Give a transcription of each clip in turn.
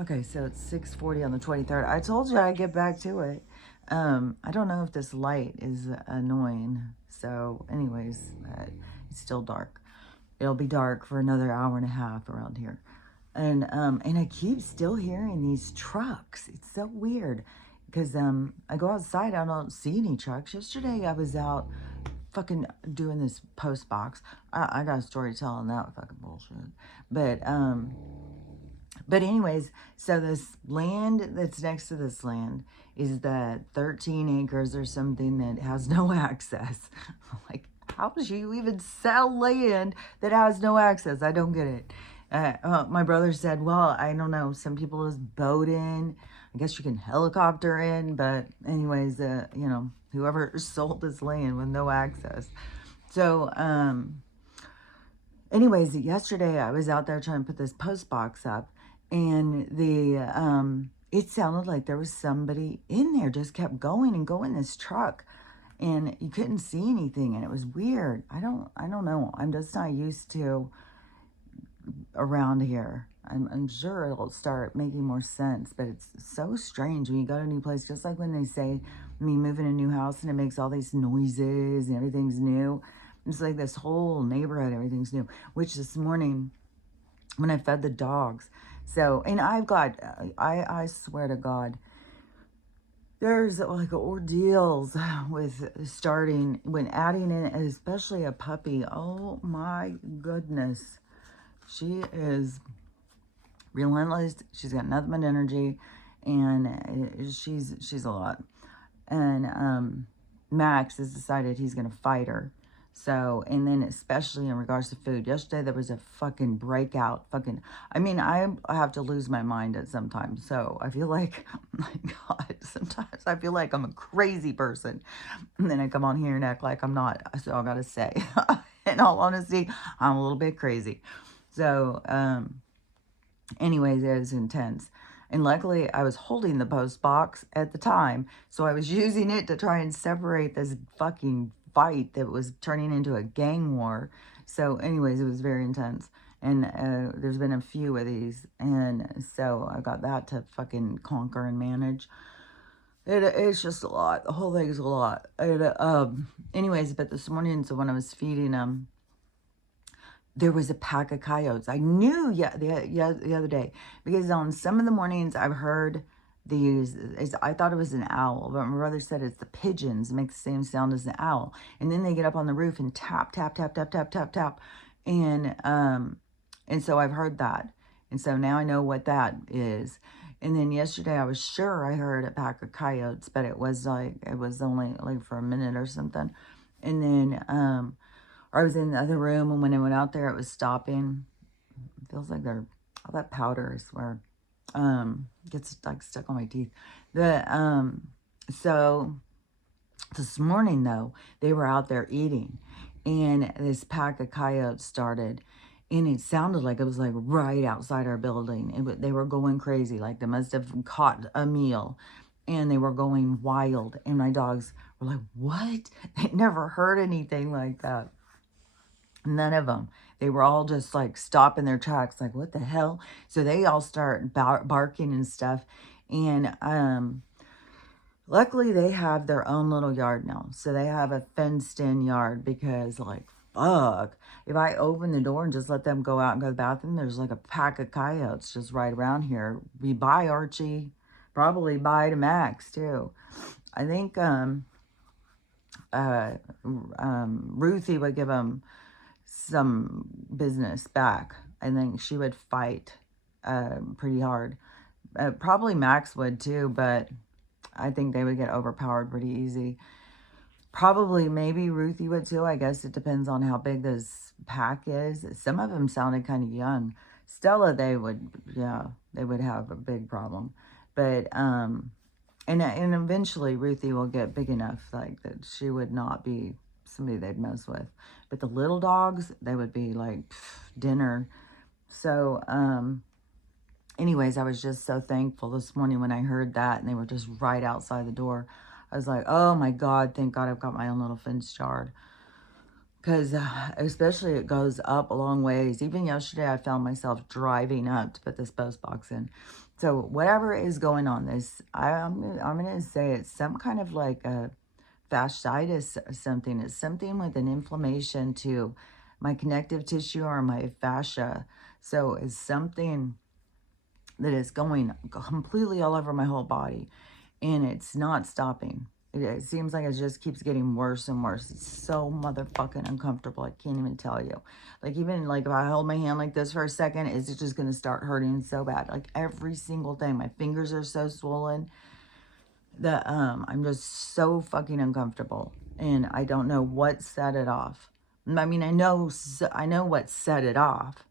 Okay, so it's 6:40 on the 23rd. I told you I'd get back to it. I don't know if this light is annoying. So, anyways, it's still dark. It'll be dark for another hour and a half around here. And I keep still hearing these trucks. It's so weird because I go outside, I don't see any trucks. Yesterday I was out fucking doing this post box. I got a story to tell on that fucking bullshit. But um but anyways, so this land that's next to this land is the 13 acres or something that has no access. Like, how do you even sell land that has no access? I don't get it. My brother said, well, I don't know. Some people just boat in. I guess you can helicopter in. But anyways, whoever sold this land with no access. So, anyways, yesterday I was out there trying to put this post box up, and it sounded like there was somebody in there, just kept going and going, this truck, and you couldn't see anything, and it was weird. I don't know. I'm just not used to around here. I'm sure it'll start making more sense, but it's so strange when you go to a new place, just like when they say, me move in a new house and it makes all these noises and everything's new. It's like this whole neighborhood, everything's new. Which this morning, when I fed the dogs, so, and I've got, I swear to God, there's like ordeals with starting, when adding in, especially a puppy. Oh my goodness. She is relentless. She's got nothing but energy, and she's a lot. And Max has decided he's gonna fight her. So, and then especially in regards to food, yesterday there was a fucking breakout. I mean, I have to lose my mind at sometimes. So I feel like, oh my God, sometimes I feel like I'm a crazy person, and then I come on here and act like I'm not. So I gotta say, in all honesty, I'm a little bit crazy. So, anyways, it was intense. And luckily, I was holding the post box at the time. So I was using it to try and separate this fucking fight that was turning into a gang war. So, anyways, it was very intense. And there's been a few of these. And so I got that to fucking conquer and manage. It's just a lot. The whole thing is a lot. Anyways, but this morning, so when I was feeding them, there was a pack of coyotes. I knew the other day, because on some of the mornings I've heard these, I thought it was an owl, but my brother said it's the pigeons make the same sound as an owl. And then they get up on the roof and tap, tap, tap, tap, tap, tap, tap. And so I've heard that. And so now I know what that is. And then yesterday I was sure I heard a pack of coyotes, but it was only like for a minute or something. And then, or I was in the other room, and when I went out there, it was stopping. It feels like they're, all that powder, I swear, gets like stuck on my teeth. So this morning though, they were out there eating, and this pack of coyotes started, and it sounded like it was like right outside our building. They were going crazy, like they must have caught a meal, and they were going wild. And my dogs were like, "What?" They never heard anything like that. None of them. They were all just like stopping their tracks, like, what the hell? So they all start barking and stuff. And luckily they have their own little yard now. So they have a fenced in yard, because like, fuck, if I open the door and just let them go out and go to the bathroom, there's like a pack of coyotes just right around here. We buy Archie, probably buy to Max too. I think Ruthie would give him some business back. I think she would fight pretty hard. Probably Max would too, but I think they would get overpowered pretty easy. Probably, maybe Ruthie would too. I guess it depends on how big this pack is. Some of them sounded kind of young. Stella, they would have a big problem. But, and eventually Ruthie will get big enough, like, that she would not be somebody they'd mess with. But the little dogs, they would be like dinner. So, anyways, I was just so thankful this morning when I heard that, and they were just right outside the door. I was like, oh my God, thank God I've got my own little fenced yard. Because especially it goes up a long ways. Even yesterday, I found myself driving up to put this post box in. So whatever is going on, I'm gonna say it's some kind of like a fasciitis or something. It's something with an inflammation to my connective tissue or my fascia. So it's something that is going completely all over my whole body, and it's not stopping. It seems like it just keeps getting worse and worse. It's so motherfucking uncomfortable. I can't even tell you. Like, even like if I hold my hand like this for a second, it's just going to start hurting so bad. Like every single thing. My fingers are so swollen that I'm just so fucking uncomfortable. And I don't know what set it off. I mean, I know what set it off.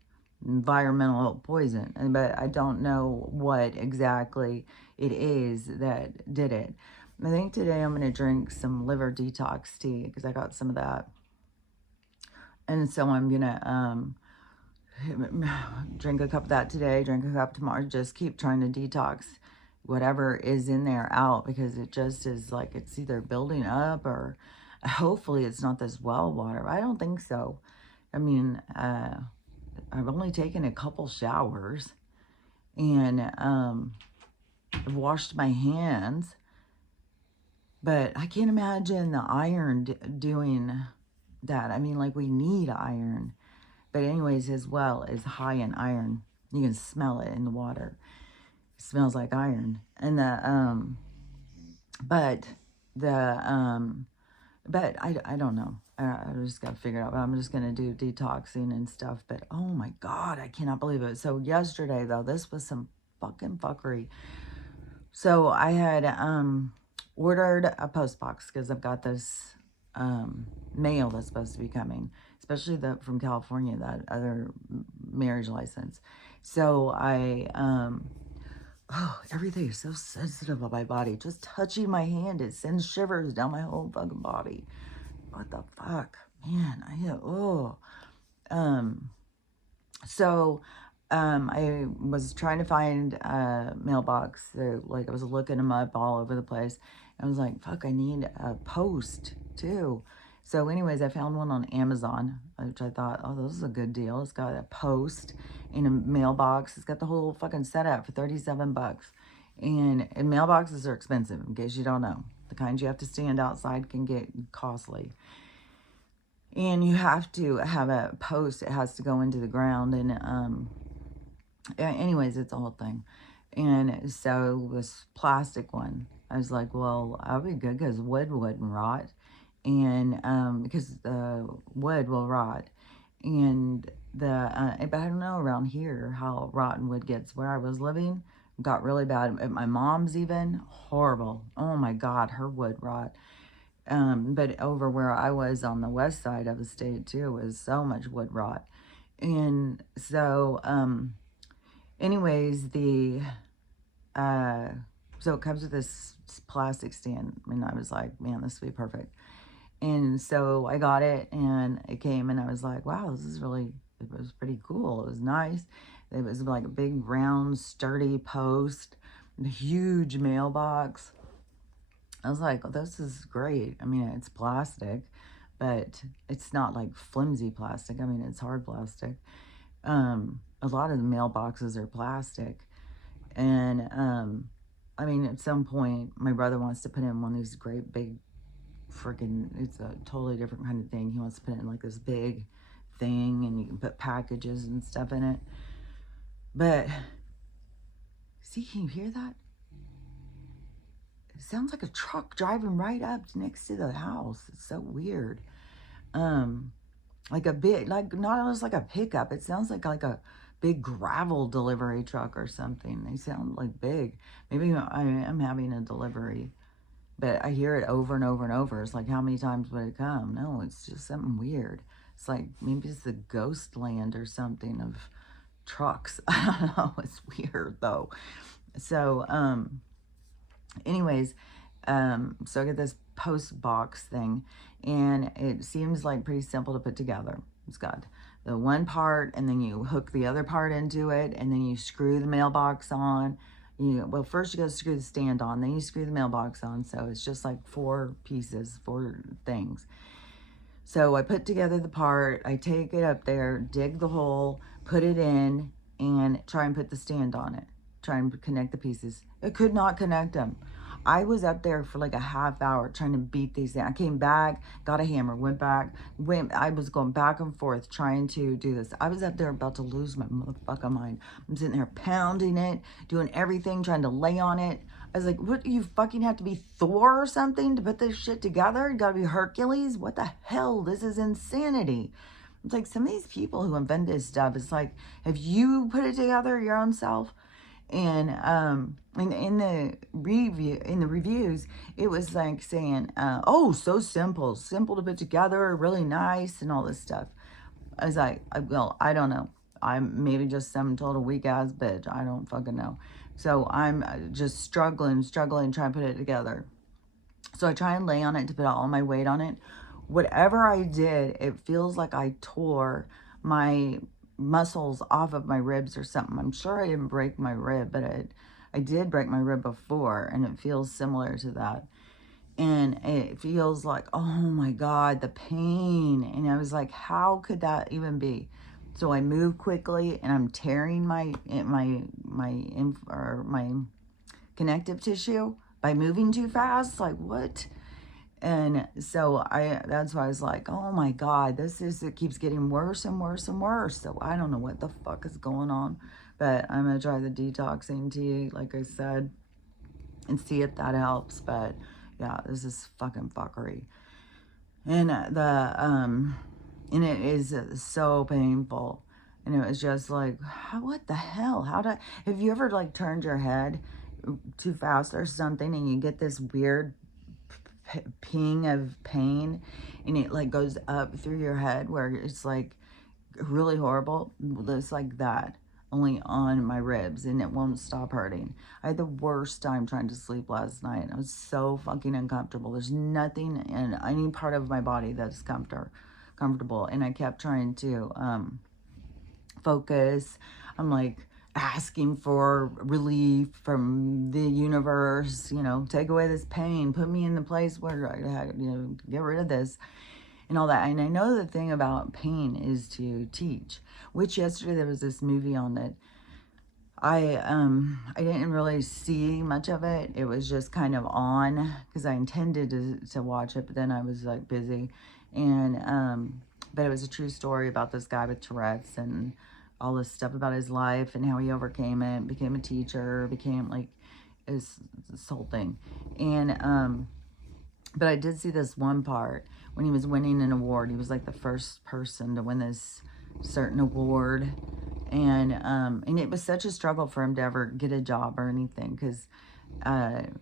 Environmental poison, but I don't know what exactly it is that did it. I think today I'm going to drink some liver detox tea because I got some of that. And so I'm going to drink a cup of that today, drink a cup tomorrow, just keep trying to detox whatever is in there out, because it just is like it's either building up or hopefully it's not this well water. I don't think so. I mean, I've only taken a couple showers and I've washed my hands, but I can't imagine the iron doing that. I mean, like, we need iron, but anyways, as well, is high in iron. You can smell it in the water. It smells like iron. And but I don't know. I just got to figure it out. But I'm just going to do detoxing and stuff. But oh my God, I cannot believe it. So yesterday, though, this was some fucking fuckery. So I had ordered a post box because I've got this mail that's supposed to be coming, especially from California, that other marriage license. So oh, everything is so sensitive on my body. Just touching my hand, it sends shivers down my whole fucking body. What the fuck? Man, so I was trying to find a mailbox. Like, I was looking them up all over the place. I was like, fuck, I need a post too. So anyways, I found one on Amazon, which I thought, oh, this is a good deal. It's got a post in a mailbox. It's got the whole fucking setup for 37 bucks. And mailboxes are expensive, in case you don't know. The kinds you have to stand outside can get costly. And you have to have a post. It has to go into the ground. And anyways, it's a whole thing. And so this plastic one, I was like, well, I'll be good because wood wouldn't rot. And because the wood will rot. And but I don't know around here how rotten wood gets. Where I was living got really bad. At my mom's, even horrible. Oh my God, her wood rot. But over where I was on the west side of the state too, was so much wood rot. And so anyways, so it comes with this plastic stand, and I was like, man, this would be perfect. And so I got it, and it came, and I was like, wow, it was pretty cool. It was nice. It was like a big, round, sturdy post, a huge mailbox. I was like, oh, this is great. I mean, it's plastic, but it's not like flimsy plastic. I mean, it's hard plastic. A lot of the mailboxes are plastic. And, I mean, at some point, my brother wants to put in one of these great big freaking, it's a totally different kind of thing. He wants to put in like this big thing, and you can put packages and stuff in it. But, see, can you hear that? It sounds like a truck driving right up next to the house. It's so weird. Like a big, like, not just like a pickup. It sounds like a big gravel delivery truck or something. They sound like big. Maybe I am having a delivery, but I hear it over and over and over. It's like, how many times would it come? No, it's just something weird. It's like, maybe it's the ghost land or something of trucks. I don't know. It's weird though. So, anyways, so I get this post box thing, and it seems like pretty simple to put together. It's got the one part, and then you hook the other part into it, and then you screw the mailbox on. Well, first you got to screw the stand on, then you screw the mailbox on. So it's just like 4 pieces, 4 things. So I put together the part, I take it up there, dig the hole, put it in, and try and put the stand on it. trying to connect the pieces. It could not connect them. I was up there for like a half hour trying to beat these things. I came back, got a hammer, went back, I was going back and forth trying to do this. I was up there about to lose my motherfucking mind. I'm sitting there pounding it, doing everything, trying to lay on it. I was like, what, you fucking have to be Thor or something to put this shit together? You gotta be Hercules? What the hell? This is insanity. It's like some of these people who invent this stuff, it's like, have you put it together your own self? And in the reviews, it was like saying, oh, so simple to put together, really nice, and all this stuff. I was like, well, I don't know. I'm maybe just some total weak ass bitch. I don't fucking know. So I'm just struggling, trying to put it together. So I try and lay on it to put all my weight on it. Whatever I did, it feels like I tore my muscles off of my ribs or something. I'm sure I didn't break my rib, but I did break my rib before, and it feels similar to that. And it feels like, oh my God, the pain. And I was like, how could that even be? So I move quickly, and I'm tearing my connective tissue by moving too fast. Like, what? And so that's why I was like, oh my God, it keeps getting worse and worse and worse. So I don't know what the fuck is going on, but I'm going to try the detoxing tea, like I said, and see if that helps. But yeah, this is fucking fuckery. And and it is so painful. And it was just like, what the hell? Have you ever like turned your head too fast or something and you get this weird ping of pain and it like goes up through your head where it's like really horrible? It's like that, only on my ribs, and it won't stop hurting. I had the worst time trying to sleep last night. I was so fucking uncomfortable. There's nothing in any part of my body that's comfortable, and I kept trying to focus. I'm like asking for relief from the universe, take away this pain, put me in the place where I had, get rid of this and all that. And I know the thing about pain is to teach, which yesterday there was this movie on that I didn't really see much of it. It was just kind of on because I intended to watch it, but then I was like busy. And but it was a true story about this guy with Tourette's and all this stuff about his life and how he overcame it, became a teacher, became like this whole thing. And but I did see this one part when he was winning an award. He was like the first person to win this certain award, and it was such a struggle for him to ever get a job or anything because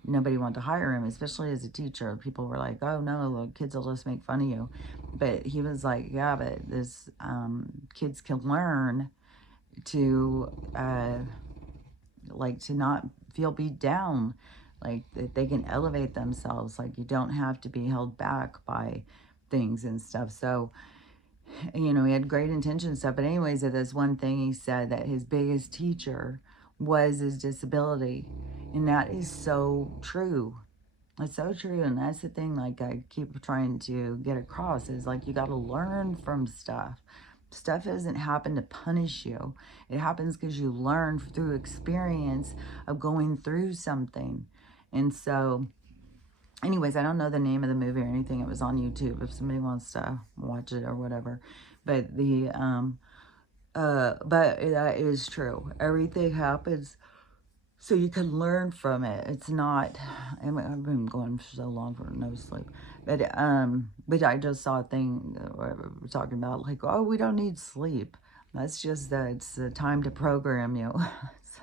nobody wanted to hire him, especially as a teacher. People were like, oh no, the kids will just make fun of you. But he was like, yeah, but this kids can learn to like to not feel beat down, like that they can elevate themselves. Like you don't have to be held back by things and stuff. So he had great intentions and stuff. But anyways, there's one thing he said, that his biggest teacher was his disability. And that is so true. It's so true. And that's the thing, like I keep trying to get across, is like you got to learn from stuff. Stuff doesn't happen to punish you. It happens because you learn through experience of going through something. And so anyways, I don't know the name of the movie or anything. It was on YouTube if somebody wants to watch it or whatever. But but that is true. Everything happens so you can learn from it. It's not, I've been going for so long for no sleep. But I just saw a thing where we're talking about like, oh, we don't need sleep. That's just that it's the time to program you. So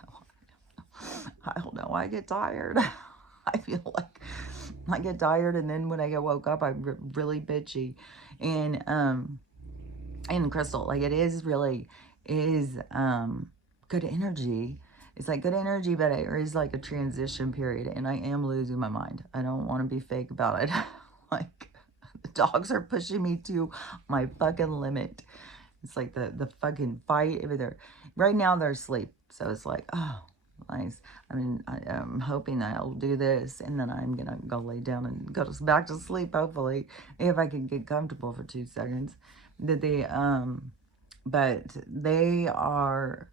I don't know. I get tired. I feel like I get tired, and then when I get woke up, I'm really bitchy. And Crystal, like it is really good energy. It's like good energy, but it is like a transition period, and I am losing my mind. I don't want to be fake about it. Like the dogs are pushing me to my fucking limit. It's like the fucking fight over there. Right now they're asleep, so it's like, oh, nice. I mean, I'm hoping that I'll do this, and then I'm gonna go lay down and go back to sleep. Hopefully, if I can get comfortable for 2 seconds. But they are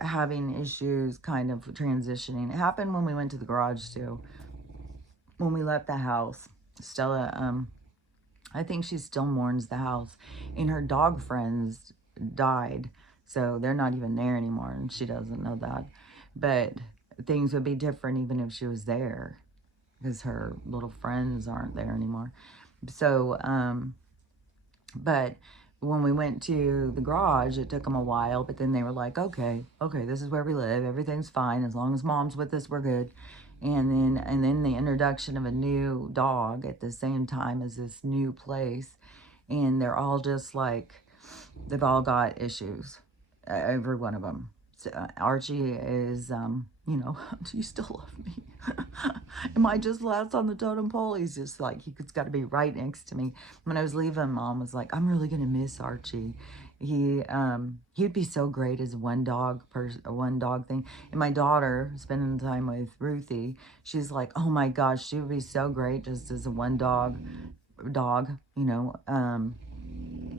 having issues kind of transitioning. It happened when we went to the garage too. When we left the house, Stella, I think she still mourns the house. And her dog friends died. So they're not even there anymore. And she doesn't know that. But things would be different even if she was there. Because her little friends aren't there anymore. So, but when we went to the garage, it took them a while. But then they were like, okay, this is where we live. Everything's fine. As long as Mom's with us, we're good. And then the introduction of a new dog at the same time as this new place, and they're all just like, they've all got issues, every one of them. So, Archie is, you know, do you still love me? Am I just last on the totem pole? He's just like, he's got to be right next to me. When I was leaving, Mom was like, I'm really gonna miss Archie. He'd be so great as one dog thing. And my daughter, spending time with Ruthie, she's like, oh my gosh, she would be so great just as a one dog, you know.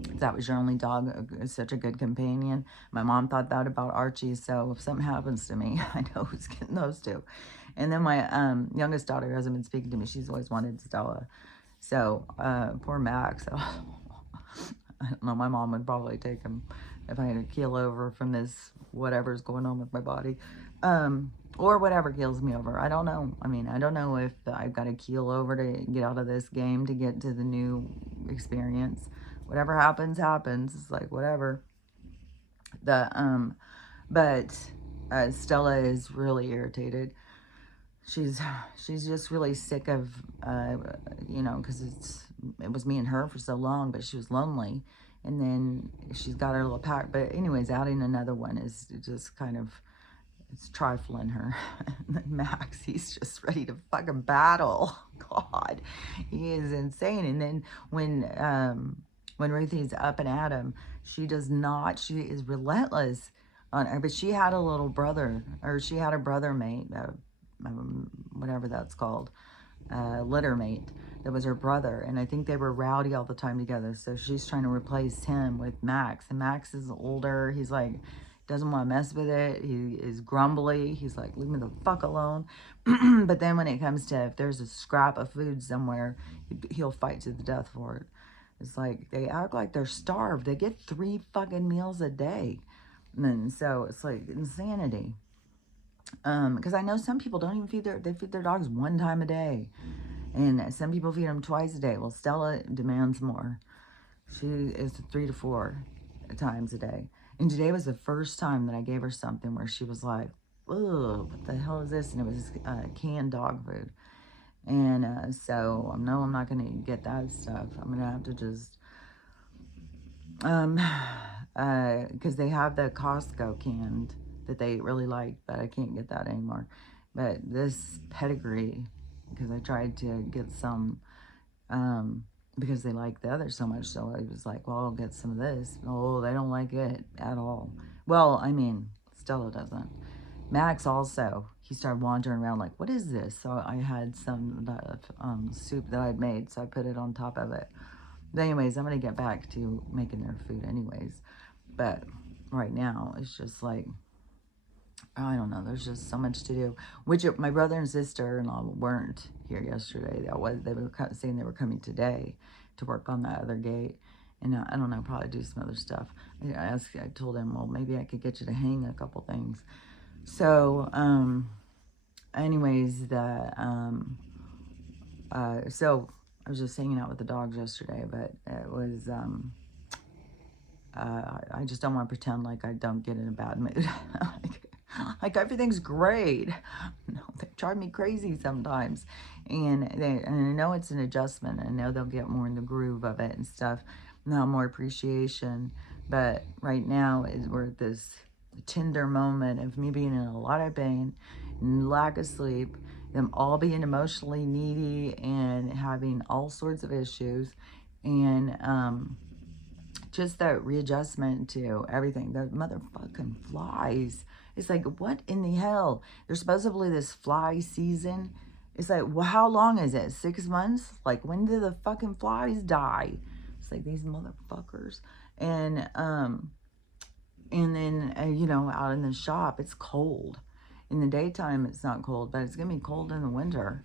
If that was your only dog, such a good companion. My mom thought that about Archie, so if something happens to me, I know who's getting those two. And then my youngest daughter hasn't been speaking to me. She's always wanted Stella. So, poor Max. I don't know, my mom would probably take him if I had to keel over from this, whatever's going on with my body. Or whatever keels me over. I don't know. I mean, I don't know if I've got to keel over to get out of this game to get to the new experience. Whatever happens, happens. It's like, whatever. But Stella is really irritated. She's just really sick of, you know, because it was me and her for so long, but she was lonely. And then she's got her little pack. But anyways, adding another one is just kind of, it's trifling her. And then Max, he's just ready to fucking battle. God, he is insane. And then when Ruthie's up and at him, she is relentless on her. But she had a little brother, or she had a brother mate, whatever that's called, litter mate, that was her brother, and I think they were rowdy all the time together. So she's trying to replace him with Max, and Max is older. He's like, doesn't want to mess with it. He is grumbly. He's like, leave me the fuck alone. But then when it comes to, if there's a scrap of food somewhere, he'll fight to the death for it. It's like, they act like they're starved. They get 3 fucking meals a day. And so it's like insanity. Because I know some people don't even they feed their dogs 1 time a day. And some people feed them twice a day. Well, Stella demands more. She is 3 to 4 times a day. And today was the first time that I gave her something where she was like, ugh, what the hell is this? And it was canned dog food. And so, no, I'm not going to get that stuff. I'm going to have to just, because they have the Costco canned that they really like, but I can't get that anymore. But this pedigree, because I tried to get some, because they like the other so much, so I was like, well, I'll get some of this. Oh, they don't like it at all. Well, I mean, Stella doesn't. Max also, he started wandering around like, what is this? So I had some soup that I'd made, so I put it on top of it. But anyways, I'm going to get back to making their food anyways. But right now, it's just like, I don't know, there's just so much to do. Which my brother and sister-in-law weren't here yesterday. They were saying they were coming today to work on that other gate. And I don't know, probably do some other stuff. I told him, well, maybe I could get you to hang a couple things. So, anyways, so I was just hanging out with the dogs yesterday, but it was, I just don't want to pretend like I don't get in a bad mood. like everything's great. No, they drive me crazy sometimes. And I know it's an adjustment. I know they'll get more in the groove of it and stuff. Now more appreciation. But right now we're at this tender moment of me being in a lot of pain, lack of sleep, them all being emotionally needy and having all sorts of issues, and just that readjustment to everything. The motherfucking flies. It's like, what in the hell? There's supposedly this fly season. It's like, well, how long is it? 6 months? Like, when do the fucking flies die? It's like, these motherfuckers. And And then, you know, out in the shop, it's cold. In the daytime, it's not cold, but it's going to be cold in the winter.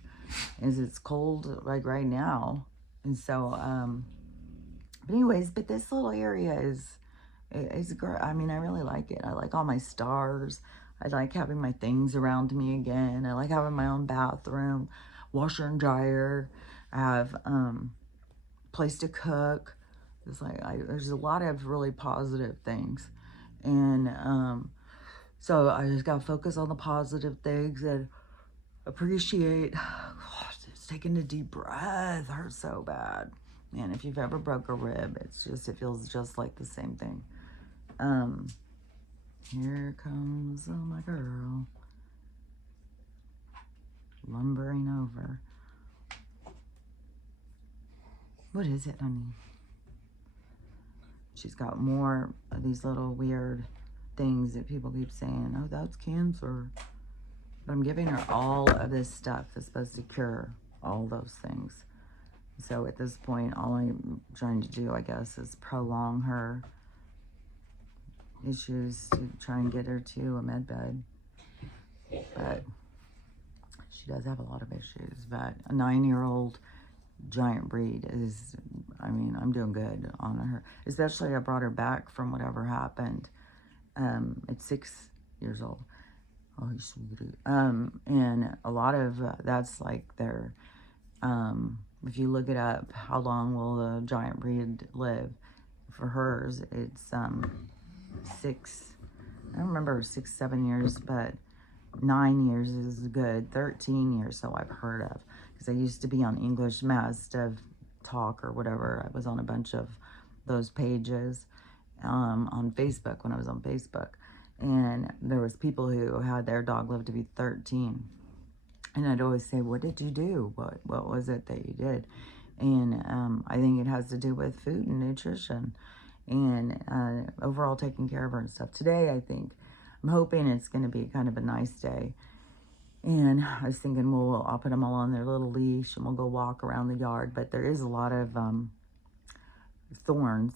It's cold like right now. And so, but anyways, but this little area is great. I mean, I really like it. I like all my stars. I like having my things around me again. I like having my own bathroom, washer and dryer. I have place to cook. It's like there's a lot of really positive things, and so I just gotta focus on the positive things and appreciate. Just taking a deep breath hurts so bad, man. If you've ever broke a rib, it feels just like the same thing. Here comes my girl lumbering over. What is it, honey? She's got more of these little weird things that people keep saying, oh, that's cancer. But I'm giving her all of this stuff that's supposed to cure all those things. So at this point, all I'm trying to do, I guess, is prolong her issues to try and get her to a med bed. But she does have a lot of issues. But a 9-year-old giant breed is, I mean, I'm doing good on her. Especially I brought her back from whatever happened. At 6 years old. Oh, sweetie. And a lot of that's like their, if you look it up, how long will the giant breed live? For hers, it's 6, I don't remember 6, 7 years, but 9 years is good. 13 years, so I've heard of. Because I used to be on English Mastiff Talk or whatever. I was on a bunch of those pages on Facebook when I was on Facebook. And there was people who had their dog live to be 13. And I'd always say, what did you do? What was it that you did? And I think it has to do with food and nutrition and overall taking care of her and stuff. Today, I think, I'm hoping it's going to be kind of a nice day. And I was thinking, well, I'll put them all on their little leash and we'll go walk around the yard. But there is a lot of thorns.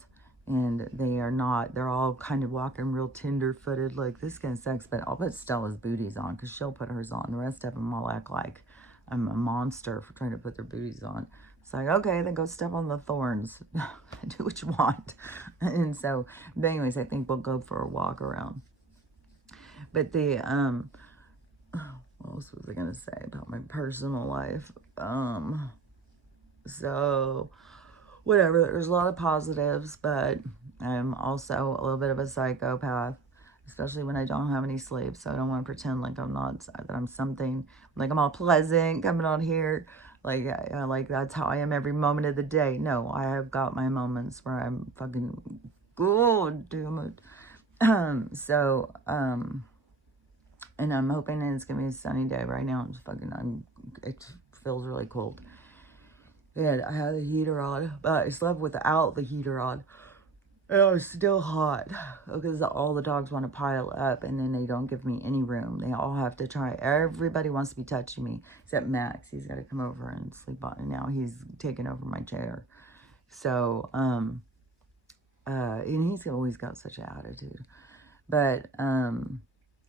And they're all kind of walking real tender-footed, like, this kind of sucks, but I'll put Stella's booties on, because she'll put hers on. The rest of them all act like I'm a monster for trying to put their booties on. It's like, okay, then go step on the thorns. Do what you want. And so, but anyways, I think we'll go for a walk around. But what else was I going to say about my personal life? So whatever, there's a lot of positives, but I'm also a little bit of a psychopath, especially when I don't have any sleep. So I don't want to pretend like that I'm something, like I'm all pleasant coming on here. Like that's how I am every moment of the day. No, I have got my moments where I'm fucking good, damn it. And I'm hoping it's gonna be a sunny day. Right now it feels really cold. And I had the heater on, but I slept without the heater on. And it was still hot because all the dogs want to pile up and then they don't give me any room. They all have to try. Everybody wants to be touching me except Max. He's got to come over and sleep on. And now he's taking over my chair. So, and he's always got such an attitude. But,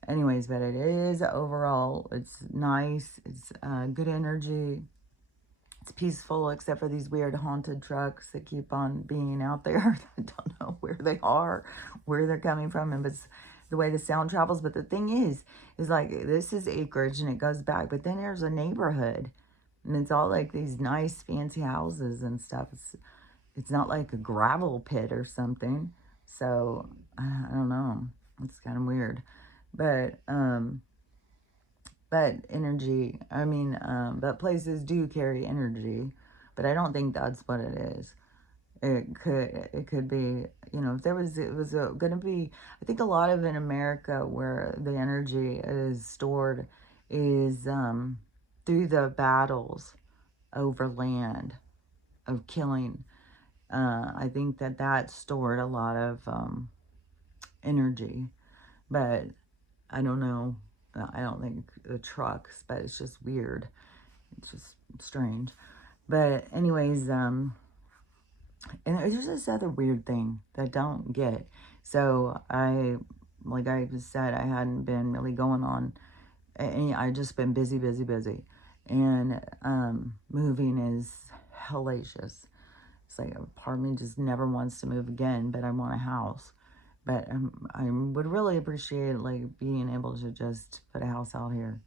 anyways, but it is overall, it's nice. It's good energy. It's peaceful, except for these weird haunted trucks that keep on being out there. I don't know where they are, where they're coming from, and it's the way the sound travels. But the thing is like, this is acreage and it goes back, but then there's a neighborhood, and it's all like these nice fancy houses and stuff. It's not like a gravel pit or something. So I don't know. It's kind of weird, but energy, I mean, but places do carry energy, but I don't think that's what it is. It could be, you know, if it was going to be, I think a lot of in America where the energy is stored is through the battles over land, of killing. I think that stored a lot of energy, but I don't know. I don't think the trucks, but it's just weird. It's just strange. But anyways, and there's this other weird thing that I don't get. So like I said, I hadn't been really going on any, I just been busy, busy, busy. And moving is hellacious. It's like a part of me just never wants to move again, but I want a house. But I would really appreciate like being able to just put a house out here.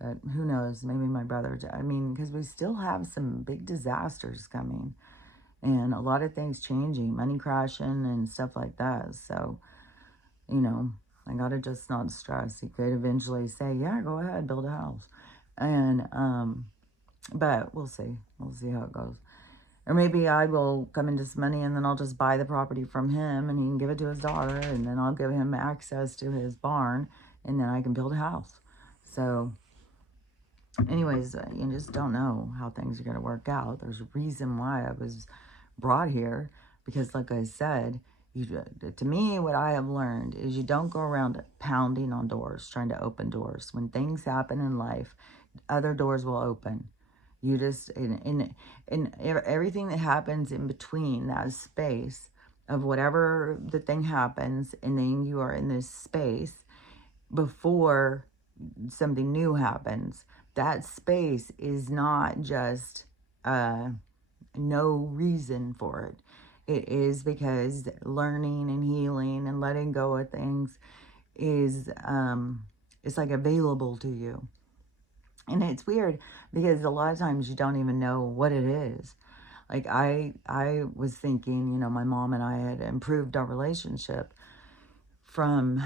But who knows? Maybe my brother. I mean, because we still have some big disasters coming, and a lot of things changing, money crashing, and stuff like that. So you know, I gotta just not stress. He could eventually say, "Yeah, go ahead, build a house," and but we'll see. We'll see how it goes. Or maybe I will come into some money and then I'll just buy the property from him and he can give it to his daughter and then I'll give him access to his barn and then I can build a house. So, anyways, you just don't know how things are going to work out. There's a reason why I was brought here because, like I said, to me, what I have learned is you don't go around pounding on doors, trying to open doors. When things happen in life, other doors will open. You just, in everything that happens in between that space of whatever the thing happens, and then you are in this space before something new happens. That space is not just no reason for it. It is because learning and healing and letting go of things is it's like available to you. And it's weird because a lot of times you don't even know what it is. Like I was thinking, my mom and I had improved our relationship from,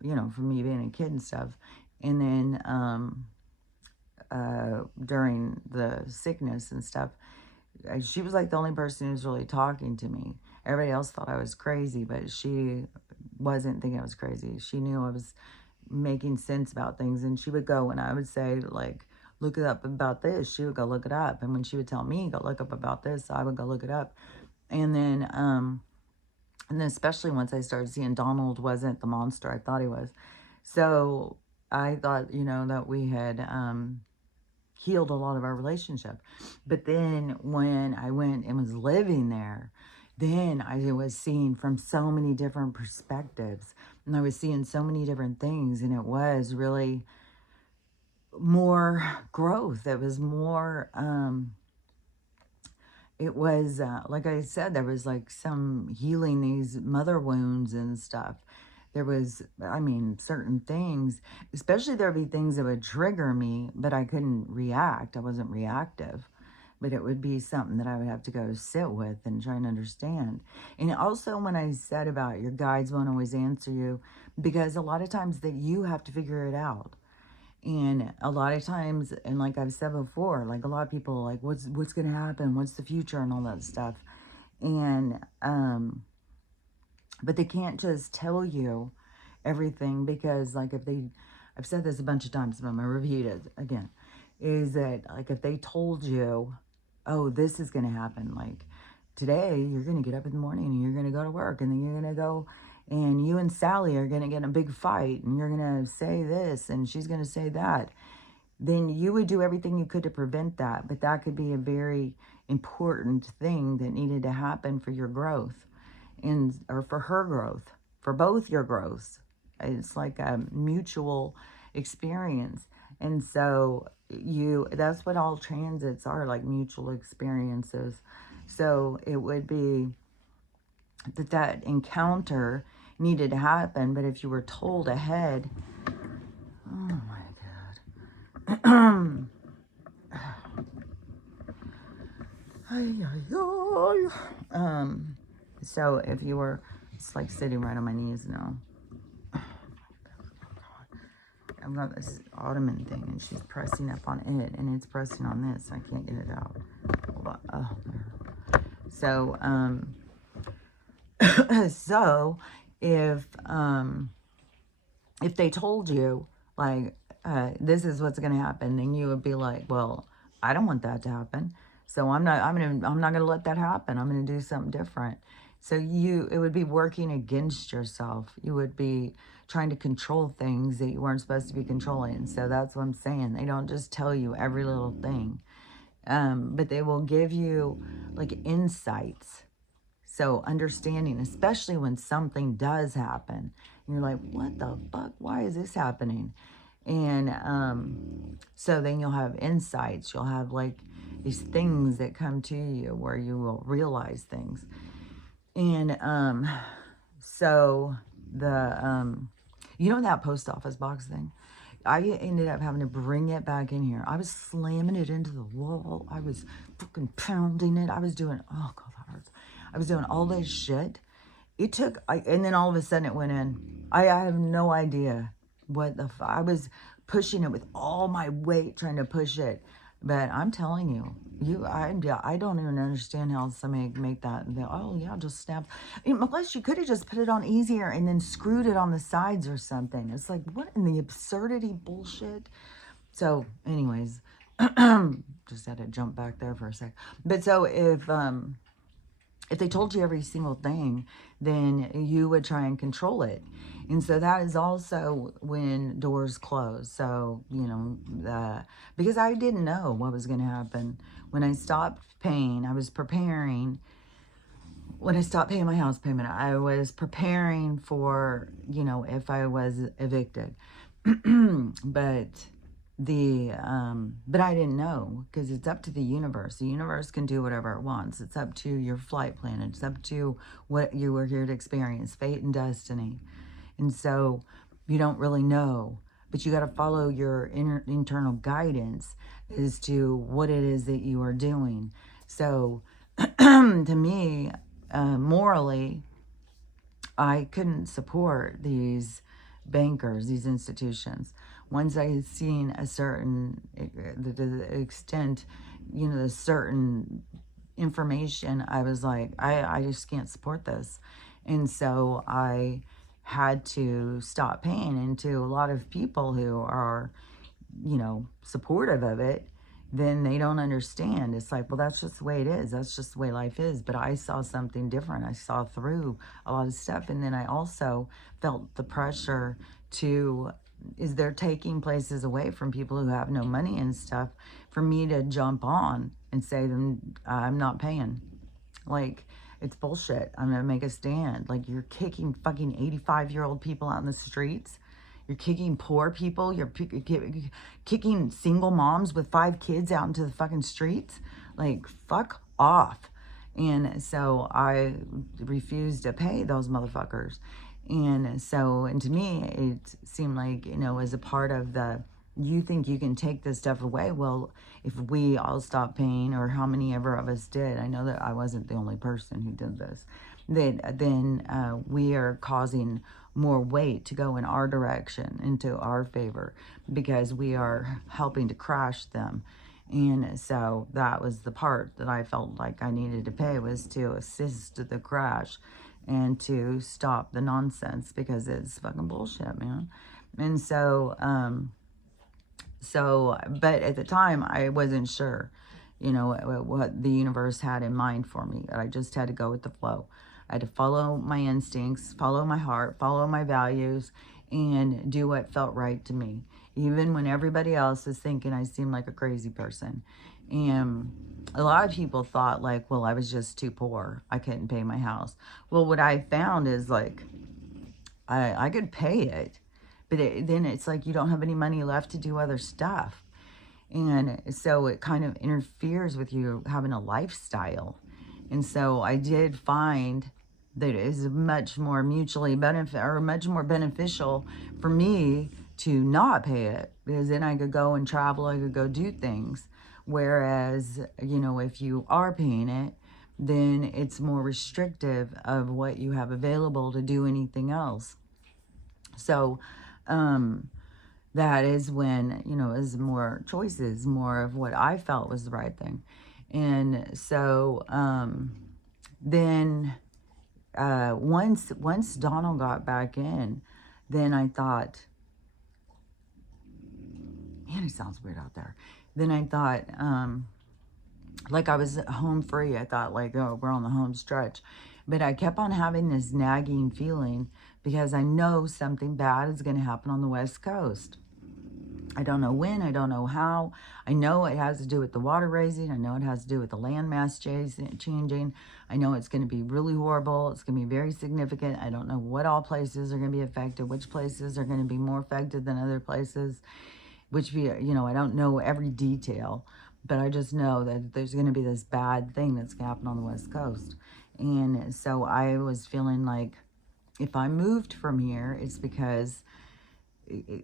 from me being a kid and stuff. And then during the sickness and stuff, she was like the only person who was really talking to me. Everybody else thought I was crazy, but she wasn't thinking I was crazy. She knew I was making sense about things, and she would go when I would say, like, look it up about this, she would go look it up. And when she would tell me, go look up about this, I would go look it up. And then especially once I started seeing Donald wasn't the monster I thought he was. So I thought, that we had healed a lot of our relationship. But then when I went and was living there, then I was seeing from so many different perspectives. And I was seeing so many different things. And it was really more growth. It was more, like I said, there was like some healing these mother wounds and stuff. There was, certain things, especially there'd be things that would trigger me, but I couldn't react. I wasn't reactive, but it would be something that I would have to go sit with and try and understand. And also when I said about your guides won't always answer you, because a lot of times that you have to figure it out. And a lot of times, and like I've said before, like a lot of people like, what's going to happen? What's the future and all that stuff. And, but they can't just tell you everything because like I've said this a bunch of times, but I'm going to repeat it again, is that like if they told you, oh, this is going to happen, like today you're going to get up in the morning and you're going to go to work and then you're going to go and you and Sally are going to get in a big fight and you're going to say this and she's going to say that, then you would do everything you could to prevent that. But that could be a very important thing that needed to happen for your growth or for her growth, for both your growths. It's like a mutual experience. And so that's what all transits are, like mutual experiences. So it would be that encounter needed to happen, but if you were told ahead, oh my God. So if you were, it's like sitting right on my knees now. I've got this ottoman thing and she's pressing up on it and it's pressing on this. I can't get it out. Hold on. Oh, there. So, so if they told you like, this is what's going to happen, then you would be like, well, I don't want that to happen. So I'm not going to let that happen. I'm going to do something different. So it would be working against yourself. You would be trying to control things that you weren't supposed to be controlling. So that's what I'm saying. They don't just tell you every little thing. But they will give you like insights. So understanding, especially when something does happen, and you're like, what the fuck? Why is this happening? And so then you'll have insights. You'll have like these things that come to you where you will realize things. And so you know that post office box thing? I ended up having to bring it back in here. I was slamming it into the wall. I was fucking pounding it. I was doing, oh God, that hurts. I was doing all this shit. It took, and then all of a sudden it went in. I have no idea what I was pushing it with all my weight, trying to push it. But I'm telling you, I don't even understand how somebody can make that. And oh yeah, just snap. Plus, you could have just put it on easier and then screwed it on the sides or something. It's like, what in the absurdity bullshit? So, anyways, just had to jump back there for a sec. But so if they told you every single thing, then you would try and control it. And so that is also when doors close. So, you know, because I didn't know what was going to happen. When I stopped paying, I was preparing. When I stopped paying my house payment, I was preparing for, you know, if I was evicted. But but I didn't know, because it's up to the universe. The universe can do whatever it wants. It's up to your flight plan. It's up to what you were here to experience, fate and destiny. And so you don't really know, but you got to follow your internal guidance as to what it is that you are doing. So to me, morally, I couldn't support these bankers, these institutions. Once I had seen a certain, the extent, you know, the certain information, I was like, I just can't support this. And so I had to stop paying. And to a lot of people who are, you know, supportive of it, then they don't understand. It's like, well, that's just the way it is. That's just the way life is. But I saw something different. I saw through a lot of stuff. And then I also felt the pressure to, is they're taking places away from people who have no money and stuff, for me to jump on and say, I'm not paying. Like, it's bullshit. I'm going to make a stand. Like, you're kicking fucking 85-year-old people out in the streets. You're kicking poor people. You're kicking single moms with 5 kids out into the fucking streets. Like, fuck off. And so I refused to pay those motherfuckers. And so, and to me, it seemed like, you know, as a part of the, you think you can take this stuff away. Well, if we all stop paying, or how many ever of us did, I know that I wasn't the only person who did this, that then we are causing more weight to go in our direction, into our favor, because we are helping to crash them. And so that was the part that I felt like I needed to pay, was to assist the crash and to stop the nonsense, because it's fucking bullshit, man. And so, but at the time, I wasn't sure, you know, what the universe had in mind for me. I just had to go with the flow. I had to follow my instincts, follow my heart, follow my values, and do what felt right to me, even when everybody else is thinking I seem like a crazy person. And a lot of people thought, like, well, I was just too poor. I couldn't pay my house. Well, what I found is, like, I could pay it, but then it's like you don't have any money left to do other stuff. And so it kind of interferes with you having a lifestyle. And so I did find that it is much more mutually much more beneficial for me to not pay it, because then I could go and travel, I could go do things. Whereas, you know, if you are paying it, then it's more restrictive of what you have available to do anything else. So, that is when, you know, is more choices, more of what I felt was the right thing. And so, then, once Donald got back in, then I thought, man, it sounds weird out there. Then I thought, like I was home free. I thought, like, oh, we're on the home stretch. But I kept on having this nagging feeling, because I know something bad is going to happen on the West Coast. I don't know when, I don't know how. I know it has to do with the water raising. I know it has to do with the land mass changing. I know it's going to be really horrible. It's going to be very significant. I don't know what all places are going to be affected, which places are going to be more affected than other places, I don't know every detail, but I just know that there's going to be this bad thing that's going to happen on the West Coast. And so I was feeling like if I moved from here, it's because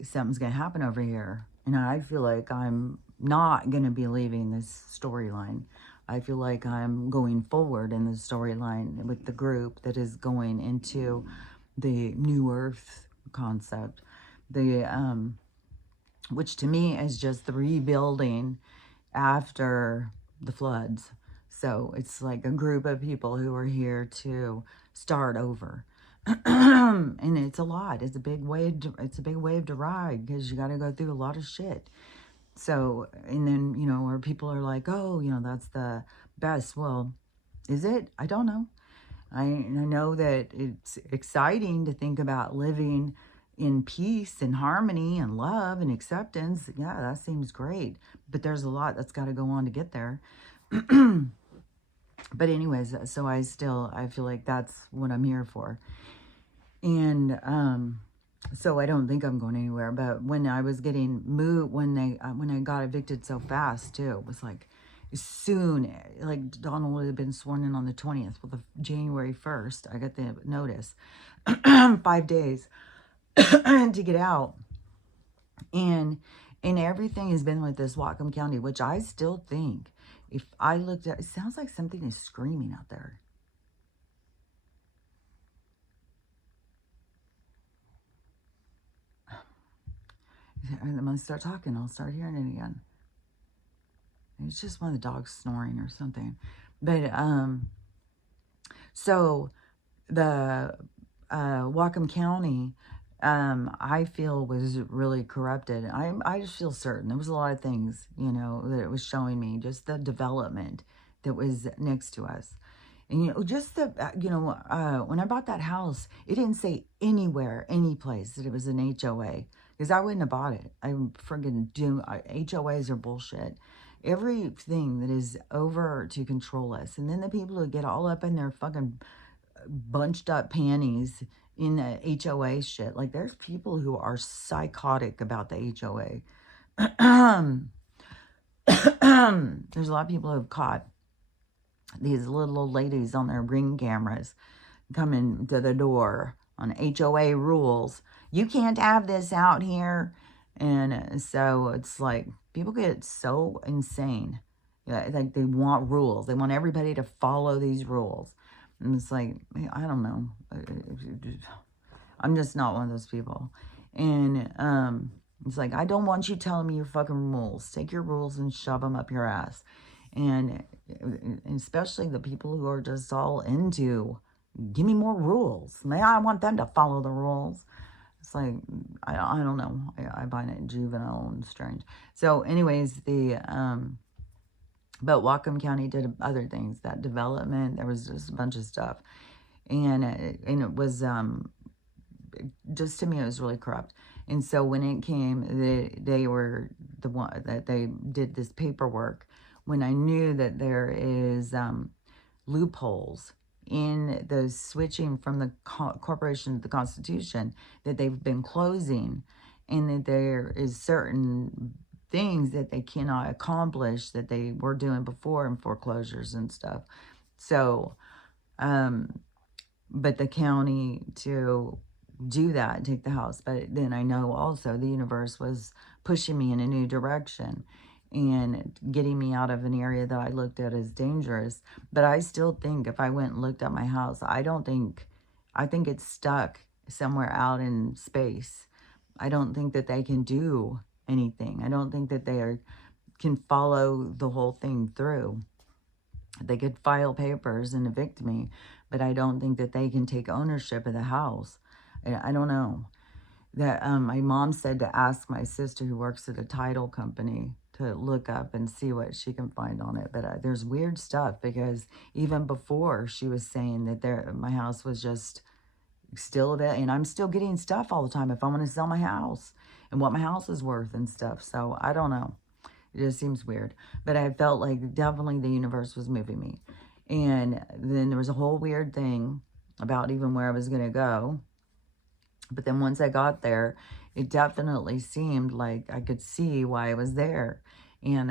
something's going to happen over here. And I feel like I'm not going to be leaving this storyline. I feel like I'm going forward in the storyline with the group that is going into the New Earth concept. Which to me is just the rebuilding after the floods. So it's like a group of people who are here to start over. And it's a lot. It's a big wave. It's a big wave to ride because you got to go through a lot of shit. So, and then, where people are like, oh, that's the best. Well, is it? I don't know. I know that it's exciting to think about living in peace and harmony and love and acceptance. Yeah, that seems great. But there's a lot that's got to go on to get there. But anyways, so I feel like that's what I'm here for. And so I don't think I'm going anywhere. But when I was getting moved, when I got evicted so fast too, it was like soon, like Donald would have been sworn in on the 20th. Well, the January 1st, I got the notice, 5 days to get out. And everything has been with this Whatcom County, which I still think, if I looked at, it sounds like something is screaming out there. I'm going to start talking. I'll start hearing it again. It's just one of the dogs snoring or something. But, so the Whatcom County, I feel was really corrupted. I just feel certain. There was a lot of things, that it was showing me, just the development that was next to us. And, just the, when I bought that house, it didn't say anywhere, any place that it was an HOA. Because I wouldn't have bought it. I'm friggin' doomed. HOAs are bullshit. Everything that is over to control us. And then the people who get all up in their fucking bunched up panties in the HOA shit. Like, there's people who are psychotic about the HOA. There's a lot of people who have caught these little old ladies on their Ring cameras coming to the door on HOA rules. You can't have this out here. And so it's like people get so insane. Like they want rules. They want everybody to follow these rules. And it's like, I don't know. I'm just not one of those people. And it's like, I don't want you telling me your fucking rules. Take your rules and shove them up your ass. And especially the people who are just all into, give me more rules. I want them to follow the rules. It's like, I don't know. I find it juvenile and strange. So anyways, but Whatcom County did other things. That development, there was just a bunch of stuff. And it was, just to me, it was really corrupt. And so when it came, they were the one that they did this paperwork. When I knew that there is loopholes in the switching from the corporation to the Constitution that they've been closing, and that there is certain things that they cannot accomplish that they were doing before in foreclosures and stuff. So, but the county to do that, take the house. But then I know also the universe was pushing me in a new direction and getting me out of an area that I looked at as dangerous. But I still think if I went and looked at my house, I think it's stuck somewhere out in space. I don't think that they can do anything. I don't think that can follow the whole thing through. They could file papers and evict me, but I don't think that they can take ownership of the house. I don't know. That my mom said to ask my sister who works at a title company to look up and see what she can find on it. But there's weird stuff, because even before she was saying that my house was just still a bit, and I'm still getting stuff all the time if I want to sell my house. and what my house is worth and stuff. So I don't know. It just seems weird. But I felt like definitely the universe was moving me. And then there was a whole weird thing about even where I was going to go. But then once I got there, it definitely seemed like I could see why I was there. And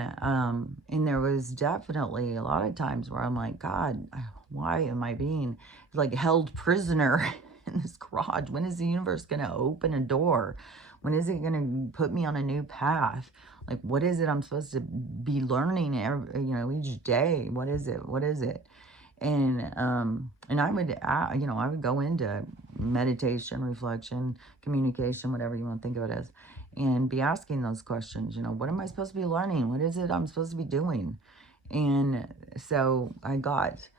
there was definitely a lot of times where I'm like, God, why am I being like held prisoner in this garage? When is the universe going to open a door? When is it going to put me on a new path? Like, what is it I'm supposed to be learning every, each day? What is it? What is it? And I would, I would go into meditation, reflection, communication, whatever you want to think of it as, and be asking those questions. What am I supposed to be learning? What is it I'm supposed to be doing? And so I got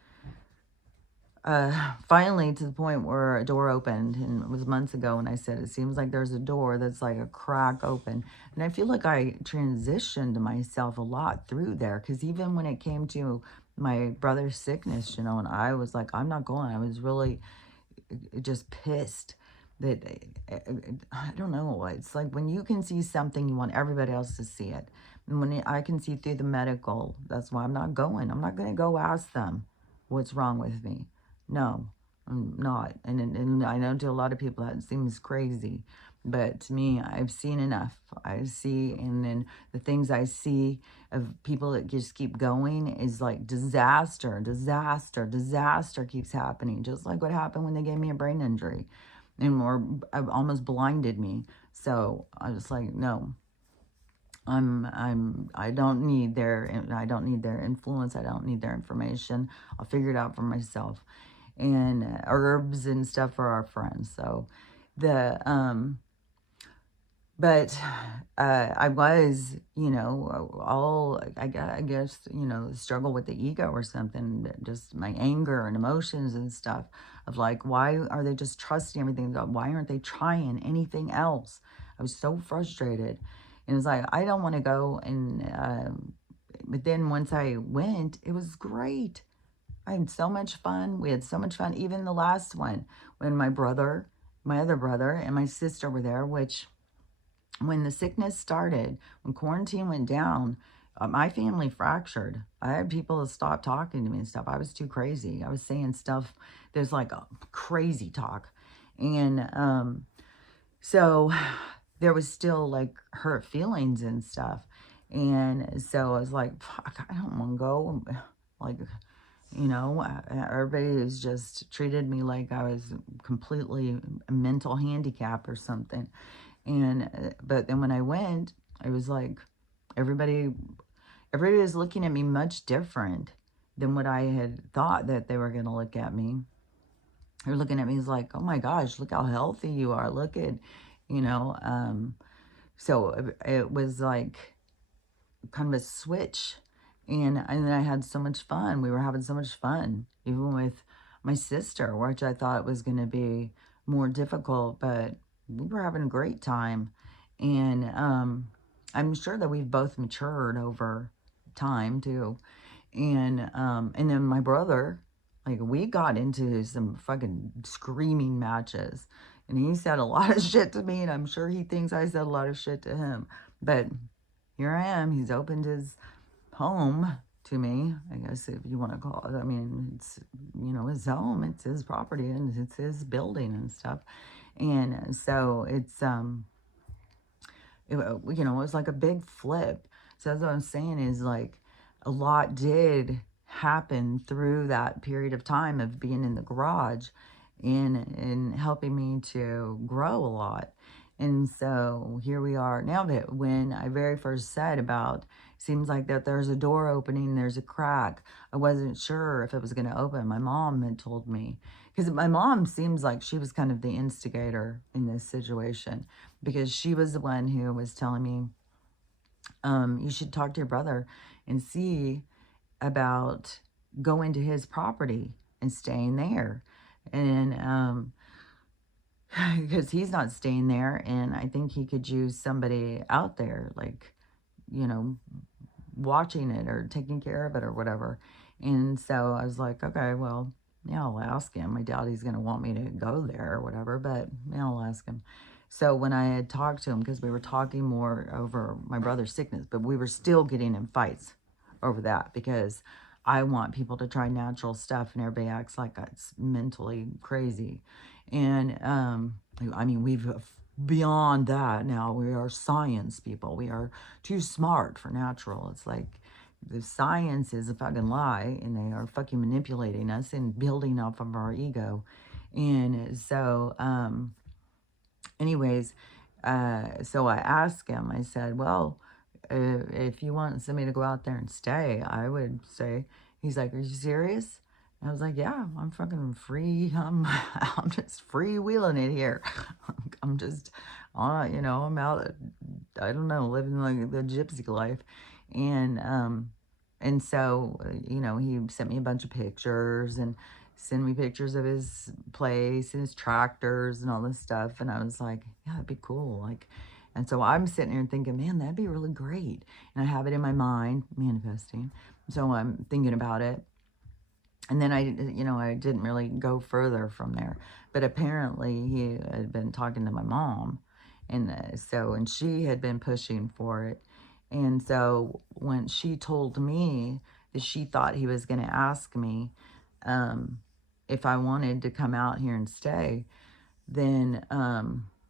finally to the point where a door opened, and it was months ago, and I said, it seems like there's a door that's like a crack open. And I feel like I transitioned myself a lot through there, because even when it came to my brother's sickness, and I was like, I'm not going. I was really just pissed that, I don't know. It's like when you can see something, you want everybody else to see it. And when I can see through the medical, that's why I'm not going. I'm not going to go ask them what's wrong with me. No, I'm not. And I know to a lot of people that seems crazy. But to me, I've seen enough. I see, and then the things I see of people that just keep going is like disaster, disaster, disaster keeps happening. Just like what happened when they gave me a brain injury and almost blinded me. So I was like, no, I don't need their influence. I don't need their information. I'll figure it out for myself. And herbs and stuff for our friends. So but I was, I guess, struggle with the ego or something, just my anger and emotions and stuff of like, why are they just trusting everything? Why aren't they trying anything else? I was so frustrated. And it's like, I don't want to go. But then once I went, it was great. I had so much fun. We had so much fun. Even the last one, when my other brother, and my sister were there, which when the sickness started, when quarantine went down, my family fractured. I had people that stopped talking to me and stuff. I was too crazy. I was saying stuff. There's like a crazy talk. And so there was still like hurt feelings and stuff. And so I was like, fuck, I don't want to go. Like, everybody has just treated me like I was completely a mental handicap or something. But then when I went, it was like everybody was looking at me much different than what I had thought that they were going to look at me. They're looking at me as like, oh my gosh, look how healthy you are. Look at, so it was like kind of a switch. And then I had so much fun. We were having so much fun, even with my sister, which I thought was going to be more difficult, but we were having a great time. And I'm sure that we've both matured over time too. And then my brother, like, we got into some fucking screaming matches. And he said a lot of shit to me, and I'm sure he thinks I said a lot of shit to him. But here I am. He's opened his home to me, I guess, if you want to call it. I mean, it's, his home, it's his property, and it's his building and stuff. And so it's, it was like a big flip. So that's what I'm saying is like a lot did happen through that period of time of being in the garage and helping me to grow a lot. And so here we are now. That when I very first said about, seems like that there's a door opening, there's a crack, I wasn't sure if it was going to open. My mom had told me, because my mom seems like she was kind of the instigator in this situation, because she was the one who was telling me, you should talk to your brother and see about going to his property and staying there. And because he's not staying there, and I think he could use somebody out there, like, watching it or taking care of it or whatever. And so I was like, okay, well, yeah, I'll ask him. I doubt he's going to want me to go there or whatever, but yeah, I'll ask him. So when I had talked to him, because we were talking more over my brother's sickness, but we were still getting in fights over that because I want people to try natural stuff and everybody acts like it's mentally crazy. And I mean, we've beyond that now. We are science people. We are too smart for natural. It's like the science is a fucking lie and they are fucking manipulating us and building off of our ego. And so, anyways, so I asked him, I said, well, if you want somebody to go out there and stay, I would say, he's like, are you serious? And I was like, yeah, I'm fucking free. I'm just freewheeling it here. I'm just, I'm out, I don't know, living like the gypsy life. And so, he sent me a bunch of pictures and send me pictures of his place and his tractors and all this stuff. And I was like, yeah, that'd be cool. Like, and so I'm sitting here thinking, man, that'd be really great. And I have it in my mind, manifesting. So I'm thinking about it. And then I didn't really go further from there. But apparently he had been talking to my mom. And she had been pushing for it. And so when she told me that she thought he was going to ask me if I wanted to come out here and stay, then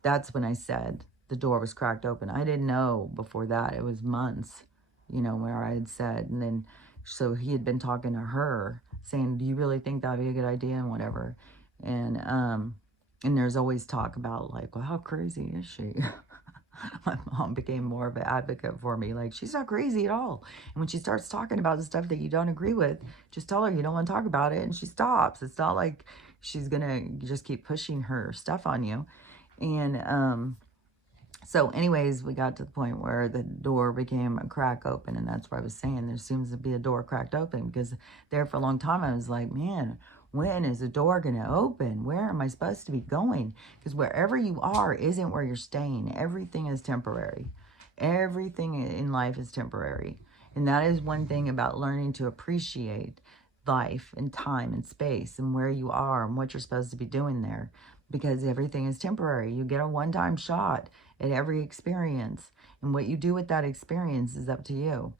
that's when I said the door was cracked open. I didn't know before that. It was months, where I had said. And then, so he had been talking to her saying, do you really think that'd be a good idea and whatever. And there's always talk about like, well, how crazy is she? My mom became more of an advocate for me. Like, she's not crazy at all. And when she starts talking about the stuff that you don't agree with, just tell her you don't want to talk about it and she stops. It's not like she's going to just keep pushing her stuff on you. And so anyways, we got to the point where the door became a crack open. And that's what I was saying. There seems to be a door cracked open because there for a long time I was like, man, when is the door going to open? Where am I supposed to be going? Because wherever you are isn't where you're staying. Everything is temporary. Everything in life is temporary. And that is one thing about learning to appreciate life and time and space and where you are and what you're supposed to be doing there. Because everything is temporary. You get a one-time shot at every experience. And what you do with that experience is up to you.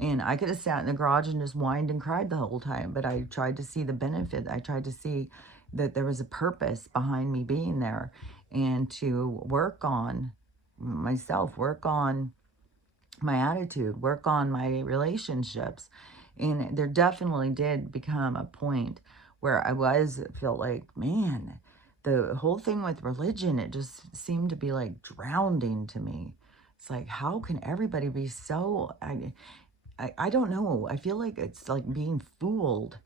And I could have sat in the garage and just whined and cried the whole time, but I tried to see the benefit. I tried to see that there was a purpose behind me being there and to work on myself, work on my attitude, work on my relationships. And there definitely did become a point where felt like, man, the whole thing with religion, it just seemed to be like drowning to me. It's like, how can everybody be so, I don't know. I feel like it's like being fooled.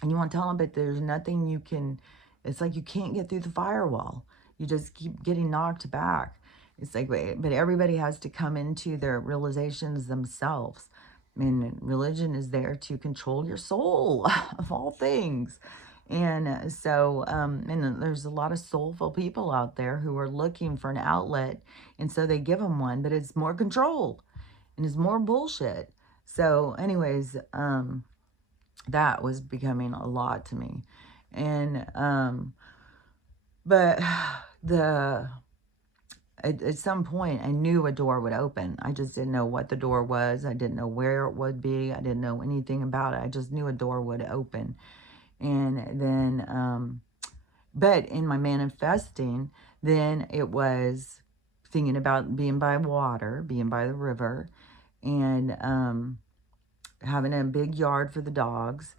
And you want to tell them, but there's nothing you can, it's like you can't get through the firewall. You just keep getting knocked back. It's like, but everybody has to come into their realizations themselves. I mean, religion is there to control your soul, of all things. And so, and there's a lot of soulful people out there who are looking for an outlet. And so they give them one, but it's more control and it's more bullshit. So anyways, that was becoming a lot to me. And, but at some point I knew a door would open. I just didn't know what the door was. I didn't know where it would be. I didn't know anything about it. I just knew a door would open. And then, but in my manifesting, then it was thinking about being by water, being by the river, and having a big yard for the dogs.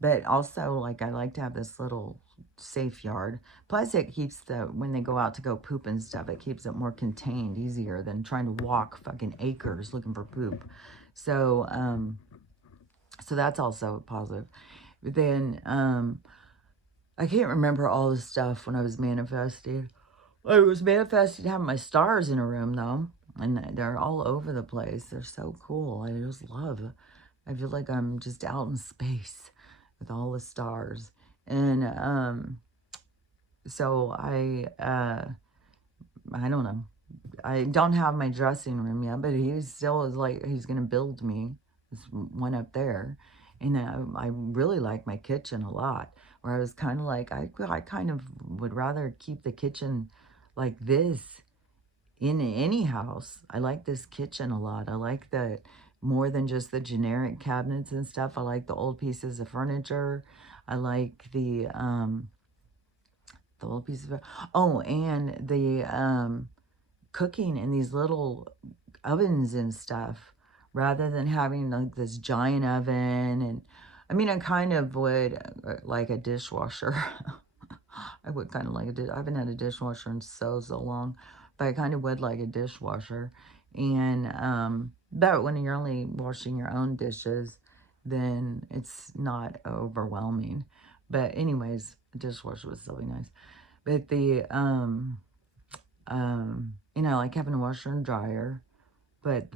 But also, like, I like to have this little safe yard. Plus, it keeps when they go out to go poop and stuff, it keeps it more contained, easier than trying to walk fucking acres looking for poop. So, so that's also a positive. But then, I can't remember all the stuff when I was manifesting. I was manifesting having my stars in a room, though. And they're all over the place. They're so cool. I just love. I feel like I'm just out in space with all the stars. And so I don't know. I don't have my dressing room yet, but he still is like, he's going to build me this one up there. And I really like my kitchen a lot, where I was kind of like, I kind of would rather keep the kitchen like this in any house. I like this kitchen a lot. I like the more than just the generic cabinets and stuff. I like the old pieces of furniture. I like the old pieces of, oh, and the cooking in these little ovens and stuff rather than having like this giant oven. And I mean, I kind of would like a dishwasher. I would kind of like I haven't had a dishwasher in so long, but I kind of would like a dishwasher. And but when you're only washing your own dishes, then it's not overwhelming. But anyways, a dishwasher would still be nice. But the you know, like having a washer and dryer, but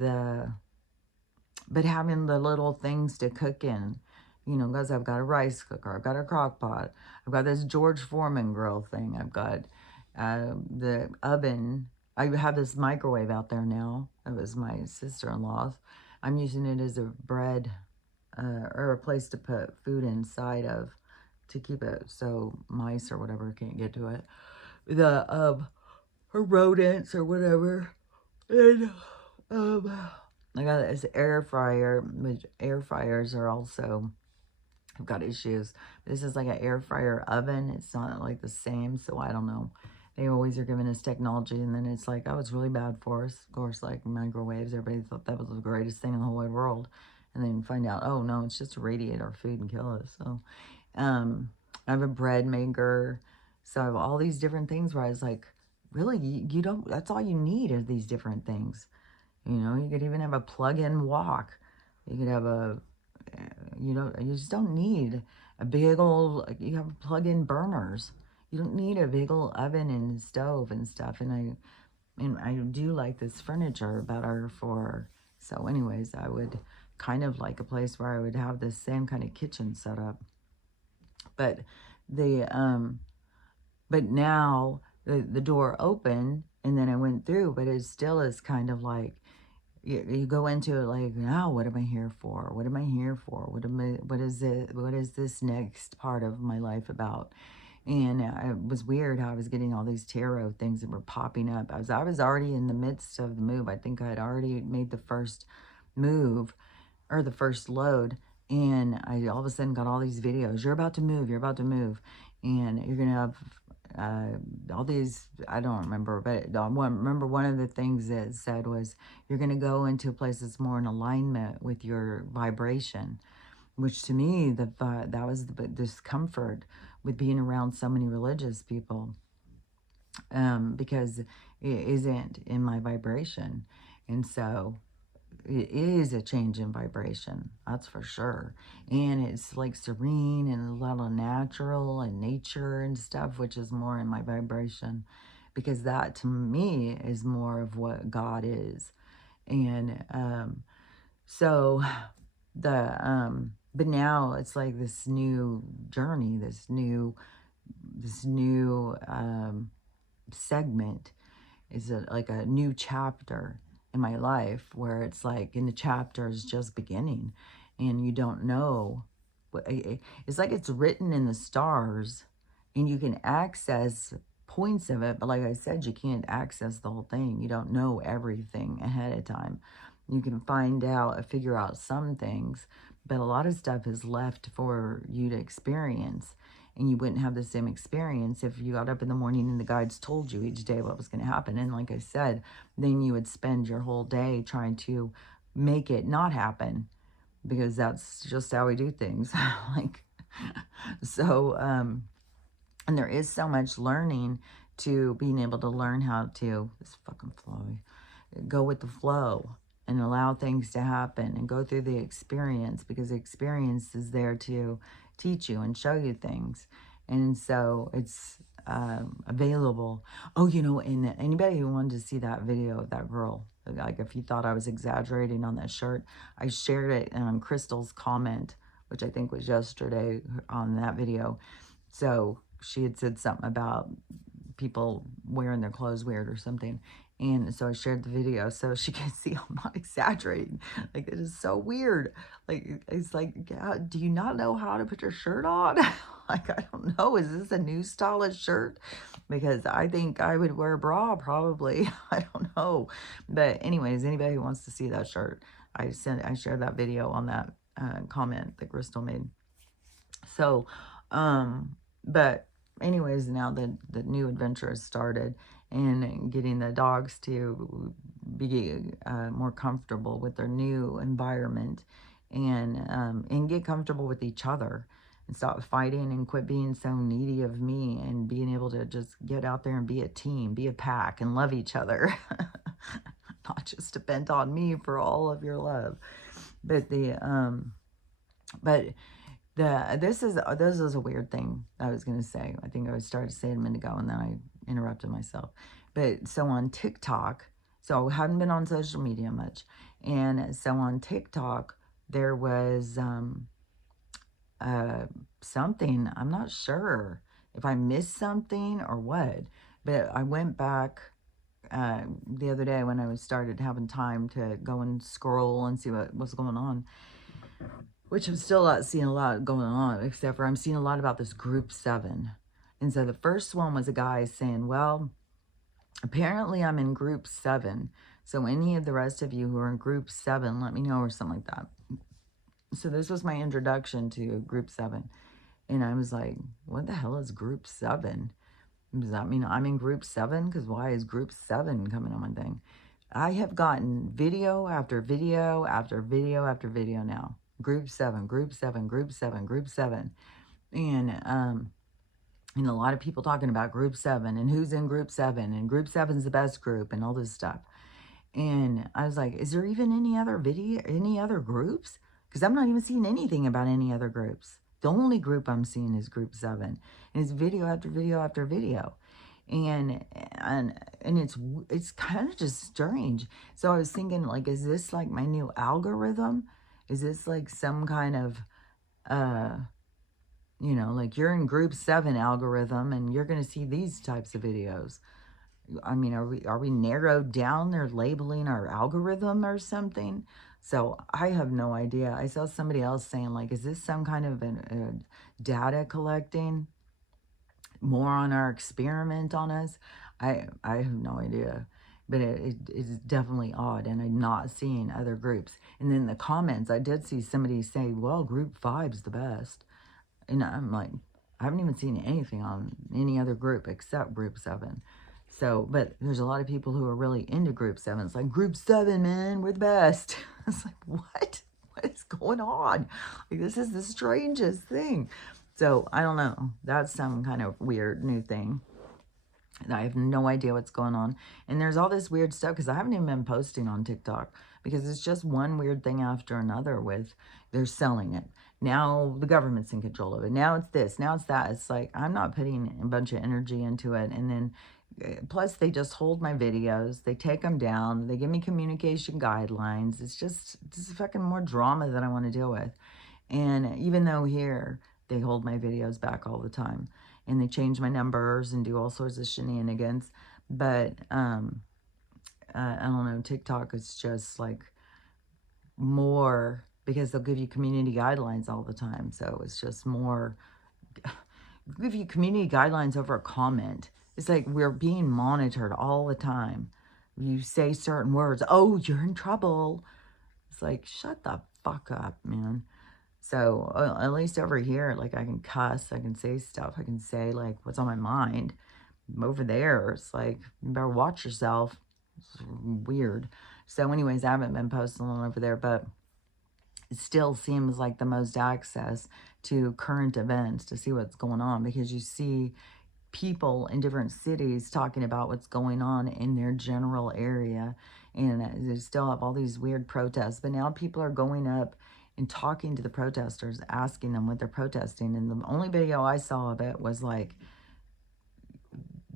having the little things to cook in, you know, because I've got a rice cooker, I've got a crock pot, I've got this George Foreman grill thing, I've got the oven. I have this microwave out there now. It was my sister-in-law's. I'm using it as a bread or a place to put food inside of to keep it so mice or whatever can't get to it. The or rodents or whatever. And I got this air fryer, which air fryers are also, I've got issues. This is like an air fryer oven. It's not like the same, so I don't know. They always are giving us technology, and then it's like, oh, it's really bad for us. Of course, like microwaves, everybody thought that was the greatest thing in the whole wide world. And then find out, oh, no, it's just to radiate our food and kill us. So, I have a bread maker. So I have all these different things where I was like, really, you don't, that's all you need are these different things. You know, you could even have a plug-in wok. You could have a, you just don't need a big old, you have plug-in burners. You don't need a big old oven and stove and stuff. And I do like this furniture better for, so anyways, I would kind of like a place where I would have this same kind of kitchen set up. But but now the door opened and then I went through, but it still is kind of like, you go into it like, now what am I here for? What am I here for? What is this next part of my life about? And it was weird how I was getting all these tarot things that were popping up. I was already in the midst of the move. I think I had already made the first move or the first load. And I all of a sudden got all these videos. You're about to move. You're about to move. And you're going to have all these, I don't remember, but I remember one of the things that it said was, you're going to go into a place that's more in alignment with your vibration, which to me, that was the discomfort with being around so many religious people, because it isn't in my vibration. And so it is a change in vibration, that's for sure. And it's like serene and a lot of natural and nature and stuff, which is more in my vibration, because that to me is more of what God is. And so but now it's like this new journey, this new segment is like a new chapter in my life, where it's like, in the chapter is just beginning and you don't know what it's like. It's written in the stars and you can access points of it, but like I said, you can't access the whole thing. You don't know everything ahead of time. You can find out, figure out some things, but a lot of stuff is left for you to experience. And you wouldn't have the same experience if you got up in the morning and the guides told you each day what was going to happen. And like I said, then you would spend your whole day trying to make it not happen, because that's just how we do things. Like, so, and there is so much learning to being able to learn how to, this fucking flow, go with the flow and allow things to happen and go through the experience, because the experience is there to teach you and show you things. And so it's available. Oh, you know, and anybody who wanted to see that video of that girl, like if you thought I was exaggerating on that shirt, I shared it on Crystal's comment, which I think was yesterday on that video. So she had said something about people wearing their clothes weird or something. And so I shared the video so she can see I'm not exaggerating. Like, it is so weird. Like, it's like, yeah, do you not know how to put your shirt on? Like, I don't know. Is this a new stylish shirt? Because I think I would wear a bra probably. I don't know. But anyways, anybody who wants to see that shirt, I shared that video on that comment that Crystal made. So, but anyways, now the new adventure has started, and getting the dogs to be more comfortable with their new environment, and get comfortable with each other, and stop fighting and quit being so needy of me, and being able to just get out there and be a team, be a pack, and love each other. Not just depend on me for all of your love. But but this is a weird thing I was going to say. I think I started to say it a minute ago, and then I interrupted myself. But so on TikTok, so I hadn't been on social media much, and so on TikTok there was something. I'm not sure if I missed something or what, but I went back the other day when I started having time to go and scroll and see what was going on, which I'm still not seeing a lot going on, except for I'm seeing a lot about this group 7. And so the first one was a guy saying, well, apparently I'm in group 7. So any of the rest of you who are in group 7, let me know, or something like that. So this was my introduction to group 7. And I was like, what the hell is group 7? Does that mean I'm in group 7? Because why is group 7 coming on my thing? I have gotten video after video after video after video now. Group 7, group 7, group 7, group 7. And a lot of people talking about group 7 and who's in group 7 and group 7's the best group and all this stuff. And I was like, is there even any other video, any other groups? Because I'm not even seeing anything about any other groups. The only group I'm seeing is group 7. And it's video after video after video. And it's kind of just strange. So I was thinking, like, is this like my new algorithm? Is this like some kind of like you're in group 7 algorithm and you're going to see these types of videos? I mean, are we narrowed down? They're labeling our algorithm or something. So I have no idea. I saw somebody else saying, like, is this some kind of a data collecting more on our experiment on us? I have no idea. But it is definitely odd, and I'm not seeing other groups. And then the comments, I did see somebody say, well, group 5's the best. And I'm like, I haven't even seen anything on any other group except group 7. So, but there's a lot of people who are really into group 7. It's like, group 7, man, we're the best. It's like, what? What is going on? Like, this is the strangest thing. So, I don't know. That's some kind of weird new thing. And I have no idea what's going on. And there's all this weird stuff because I haven't even been posting on TikTok because it's just one weird thing after another with they're selling it. Now the government's in control of it. Now it's this. Now it's that. It's like I'm not putting a bunch of energy into it. And then plus they just hold my videos. They take them down. They give me communication guidelines. It's just fucking more drama that I want to deal with. And even though here they hold my videos back all the time, and they change my numbers and do all sorts of shenanigans. But, I don't know, TikTok is just like more, because they'll give you community guidelines all the time. So it's just more, give you community guidelines over a comment. It's like we're being monitored all the time. You say certain words, oh, you're in trouble. It's like, shut the fuck up, man. So at least over here, like I can cuss, I can say stuff, I can say like what's on my mind. Over there, it's like, you better watch yourself. It's weird. So anyways, I haven't been posting on over there, but it still seems like the most access to current events to see what's going on, because you see people in different cities talking about what's going on in their general area. And they still have all these weird protests, but now people are going up and talking to the protesters, asking them what they're protesting. And the only video I saw of it was like,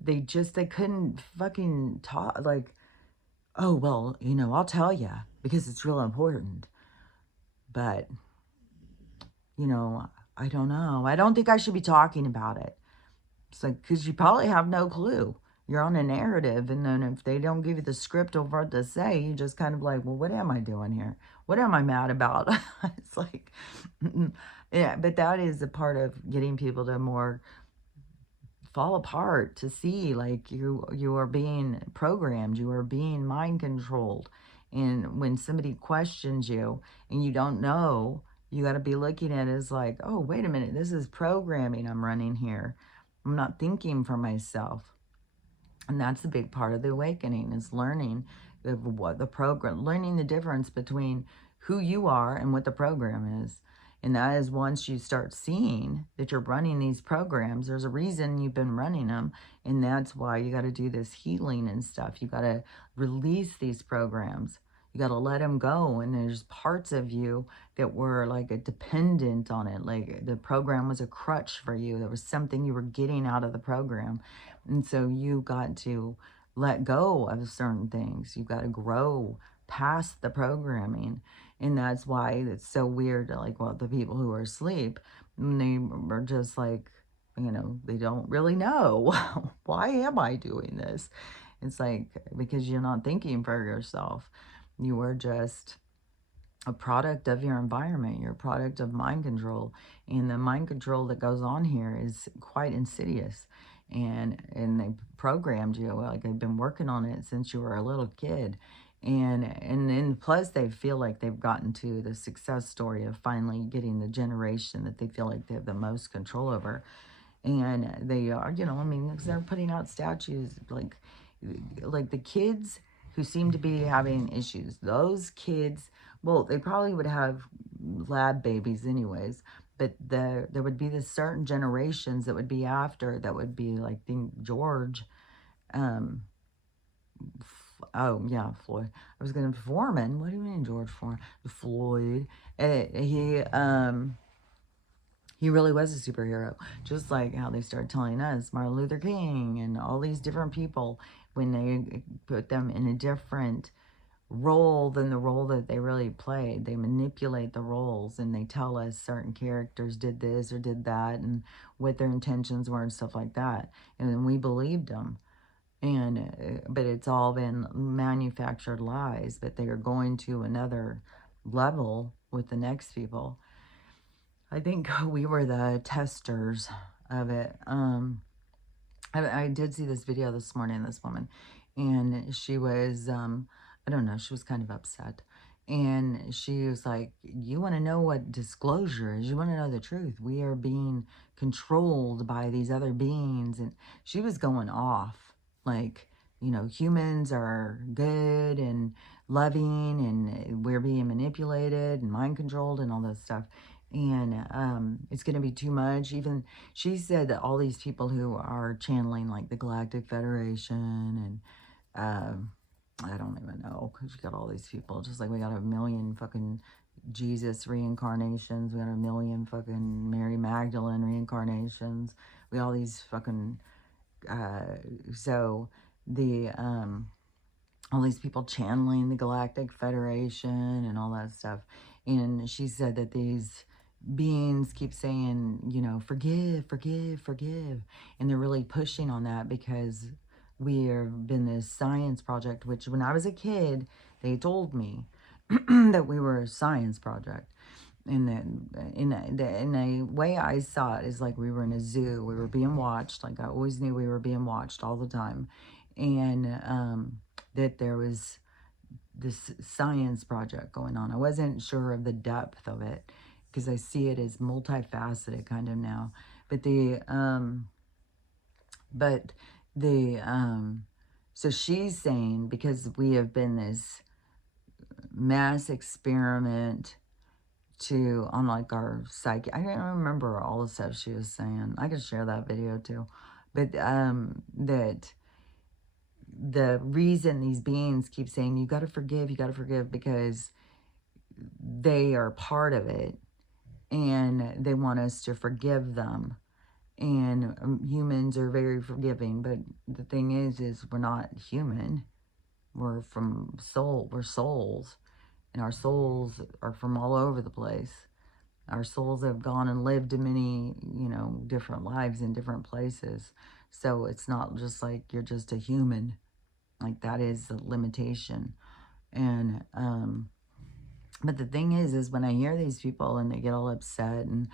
they couldn't fucking talk, like, oh, well, I'll tell you because it's real important. But, I don't know. I don't think I should be talking about it. It's like, because you probably have no clue. you're on a narrative, and then if they don't give you the script of what to say, you just kind of like, well, what am I doing here? What am I mad about? It's like, yeah, but that is a part of getting people to more fall apart, to see like you are being programmed, you are being mind controlled. And when somebody questions you and you don't know, you got to be looking at it as like, oh, wait a minute, this is programming I'm running here. I'm not thinking for myself. And that's a big part of the awakening, is learning what the program, learning the difference between who you are and what the program is. And that is, once you start seeing that you're running these programs, there's a reason you've been running them. And that's why you got to do this healing and stuff. You got to release these programs. You got to let them go. And there's parts of you that were like a dependent on it. Like the program was a crutch for you. There was something you were getting out of the program. And so you got to let go of certain things. You got to grow past the programming. And that's why it's so weird, like, well, the people who are asleep, they are just like, they don't really know. Why am I doing this? It's like, because you're not thinking for yourself. You are just a product of your environment. You're a product of mind control. And the mind control that goes on here is quite insidious. And they programmed you, like they've been working on it since you were a little kid. And then plus they feel like they've gotten to the success story of finally getting the generation that they feel like they have the most control over. And they are, I mean, 'cause they're putting out statues like the kids who seem to be having issues. Those kids, well, they probably would have lab babies anyways, but there would be this certain generations that would be after, that would be like, think George, um, oh yeah, Floyd. I was gonna Foreman. What do you mean George Foreman? Floyd. He really was a superhero, just like how they started telling us Martin Luther King and all these different people, when they put them in a different role than the role that they really played. They manipulate the roles, and they tell us certain characters did this or did that and what their intentions were and stuff like that. And then we believed them. But it's all been manufactured lies, but they are going to another level with the next people. I think we were the testers of it. I did see this video this morning, this woman, and she was, I don't know, she was kind of upset. And she was like, you want to know what disclosure is? You want to know the truth? We are being controlled by these other beings. And she was going off like, humans are good and loving, and we're being manipulated and mind controlled and all this stuff. And it's going to be too much. Even she said that all these people who are channeling like the Galactic Federation, and I don't even know, because you got all these people, just like we got a million fucking Jesus reincarnations, we got a million fucking Mary Magdalene reincarnations, we all these fucking so the all these people channeling the Galactic Federation and all that stuff. And she said that these beings keep saying, forgive, forgive, forgive. And they're really pushing on that, because we have been this science project, which when I was a kid, they told me that we were a science project. And then in a way I saw it is like we were in a zoo. We were being watched. Like I always knew we were being watched all the time. And that there was this science project going on. I wasn't sure of the depth of it, because I see it as multifaceted kind of now. But so she's saying, because we have been this mass experiment on like our psyche. I don't remember all the stuff she was saying. I could share that video too. But that the reason these beings keep saying, you got to forgive, because they are part of it, and they want us to forgive them. And humans are very forgiving, but the thing is we're not human. We're souls, and our souls are from all over the place. Our souls have gone and lived in many, different lives in different places. So it's not just like you're just a human. Like that is the limitation. And but the thing is when I hear these people and they get all upset and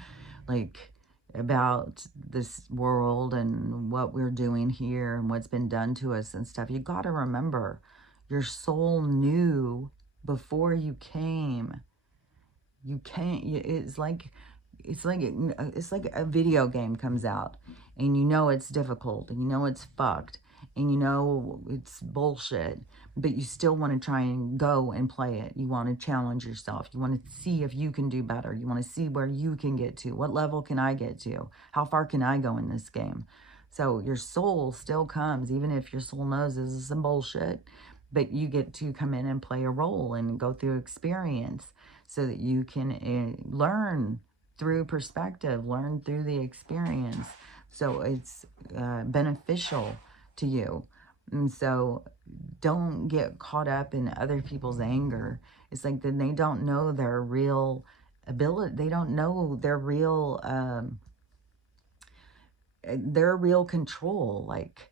like about this world and what we're doing here and what's been done to us and stuff, you got to remember your soul knew before you came. You can't, it's like a video game comes out and you know it's difficult and you know it's fucked and you know it's bullshit, but you still want to try and go and play it. You want to challenge yourself. You want to see if you can do better. You want to see where you can get to. What level can I get to? How far can I go in this game? So your soul still comes, even if your soul knows this is some bullshit, but you get to come in and play a role and go through experience so that you can learn through perspective, learn through the experience. So it's beneficial to you. And so don't get caught up in other people's anger. It's like then they don't know their real ability. They don't know their real control. Like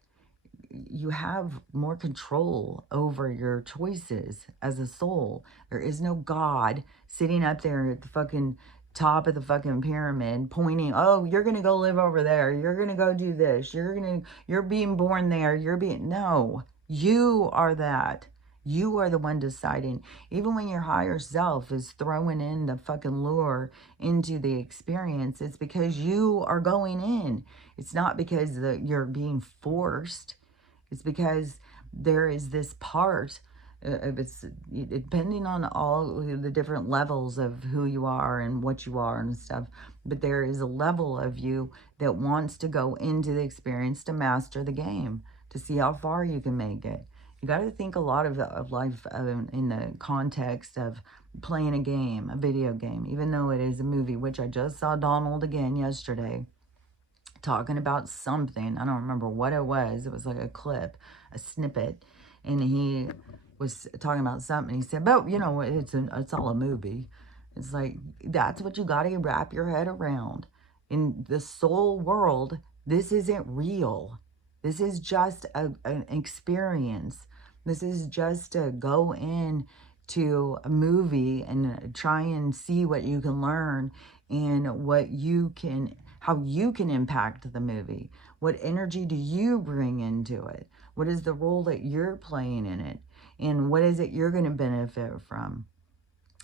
you have more control over your choices as a soul. There is no God sitting up there at the fucking top of the fucking pyramid pointing, oh, you're going to go live over there. You're going to go do this. You're being born there. No, you are that. You are the one deciding. Even when your higher self is throwing in the fucking lure into the experience, it's because you are going in. It's not because you're being forced. It's because there is this part, it's depending on all the different levels of who you are and what you are and stuff, but there is a level of you that wants to go into the experience to master the game, to see how far you can make it. You got to think a lot of life in the context of playing a game, a video game, even though it is a movie, which I just saw Donald again yesterday talking about something. I don't remember what it was. It was like a clip, a snippet. And he was talking about something. He said, but, you know, it's all a movie. It's like, that's what you got to wrap your head around. In the soul world, this isn't real. This is just an experience. This is just to go in to a movie and try and see what you can learn and how you can impact the movie. What energy do you bring into it? What is the role that you're playing in it? And what is it you're going to benefit from?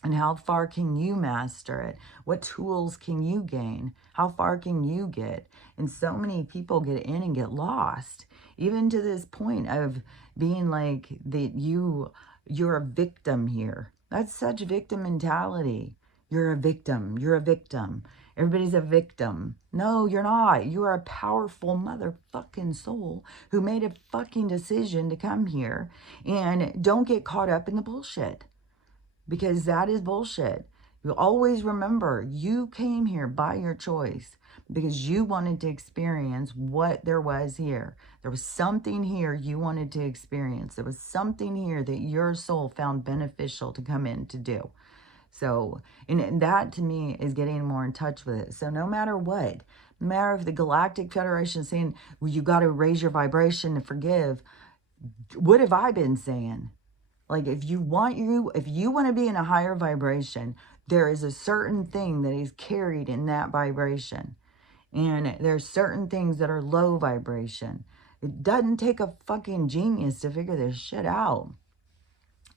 And how far can you master it? What tools can you gain? How far can you get? And so many people get in and get lost, even to this point of being like that you're a victim here. That's such victim mentality. You're a victim. You're a victim. Everybody's a victim. No, you're not. You are a powerful motherfucking soul who made a fucking decision to come here. And don't get caught up in the bullshit, because that is bullshit. You always remember you came here by your choice because you wanted to experience what there was here. There was something here you wanted to experience. There was something here that your soul found beneficial to come in to do. So, and that to me is getting more in touch with it. So no matter what, no matter if the Galactic Federation is saying, well, you got to raise your vibration to forgive, what have I been saying? Like, if you want to be in a higher vibration, there is a certain thing that is carried in that vibration. And there's certain things that are low vibration. It doesn't take a fucking genius to figure this shit out.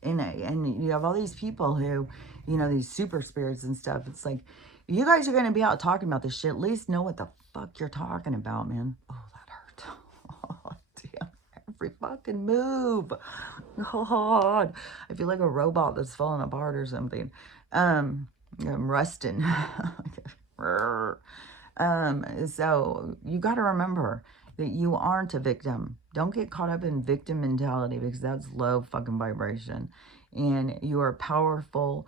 And you have all these people who, you know, these super spirits and stuff. It's like, you guys are going to be out talking about this shit. At least know what the fuck you're talking about, man. Oh, that hurt. Oh, damn. Every fucking move. God. I feel like a robot that's falling apart or something. I'm rusting. So you got to remember that you aren't a victim. Don't get caught up in victim mentality, because that's low fucking vibration. And you are a powerful,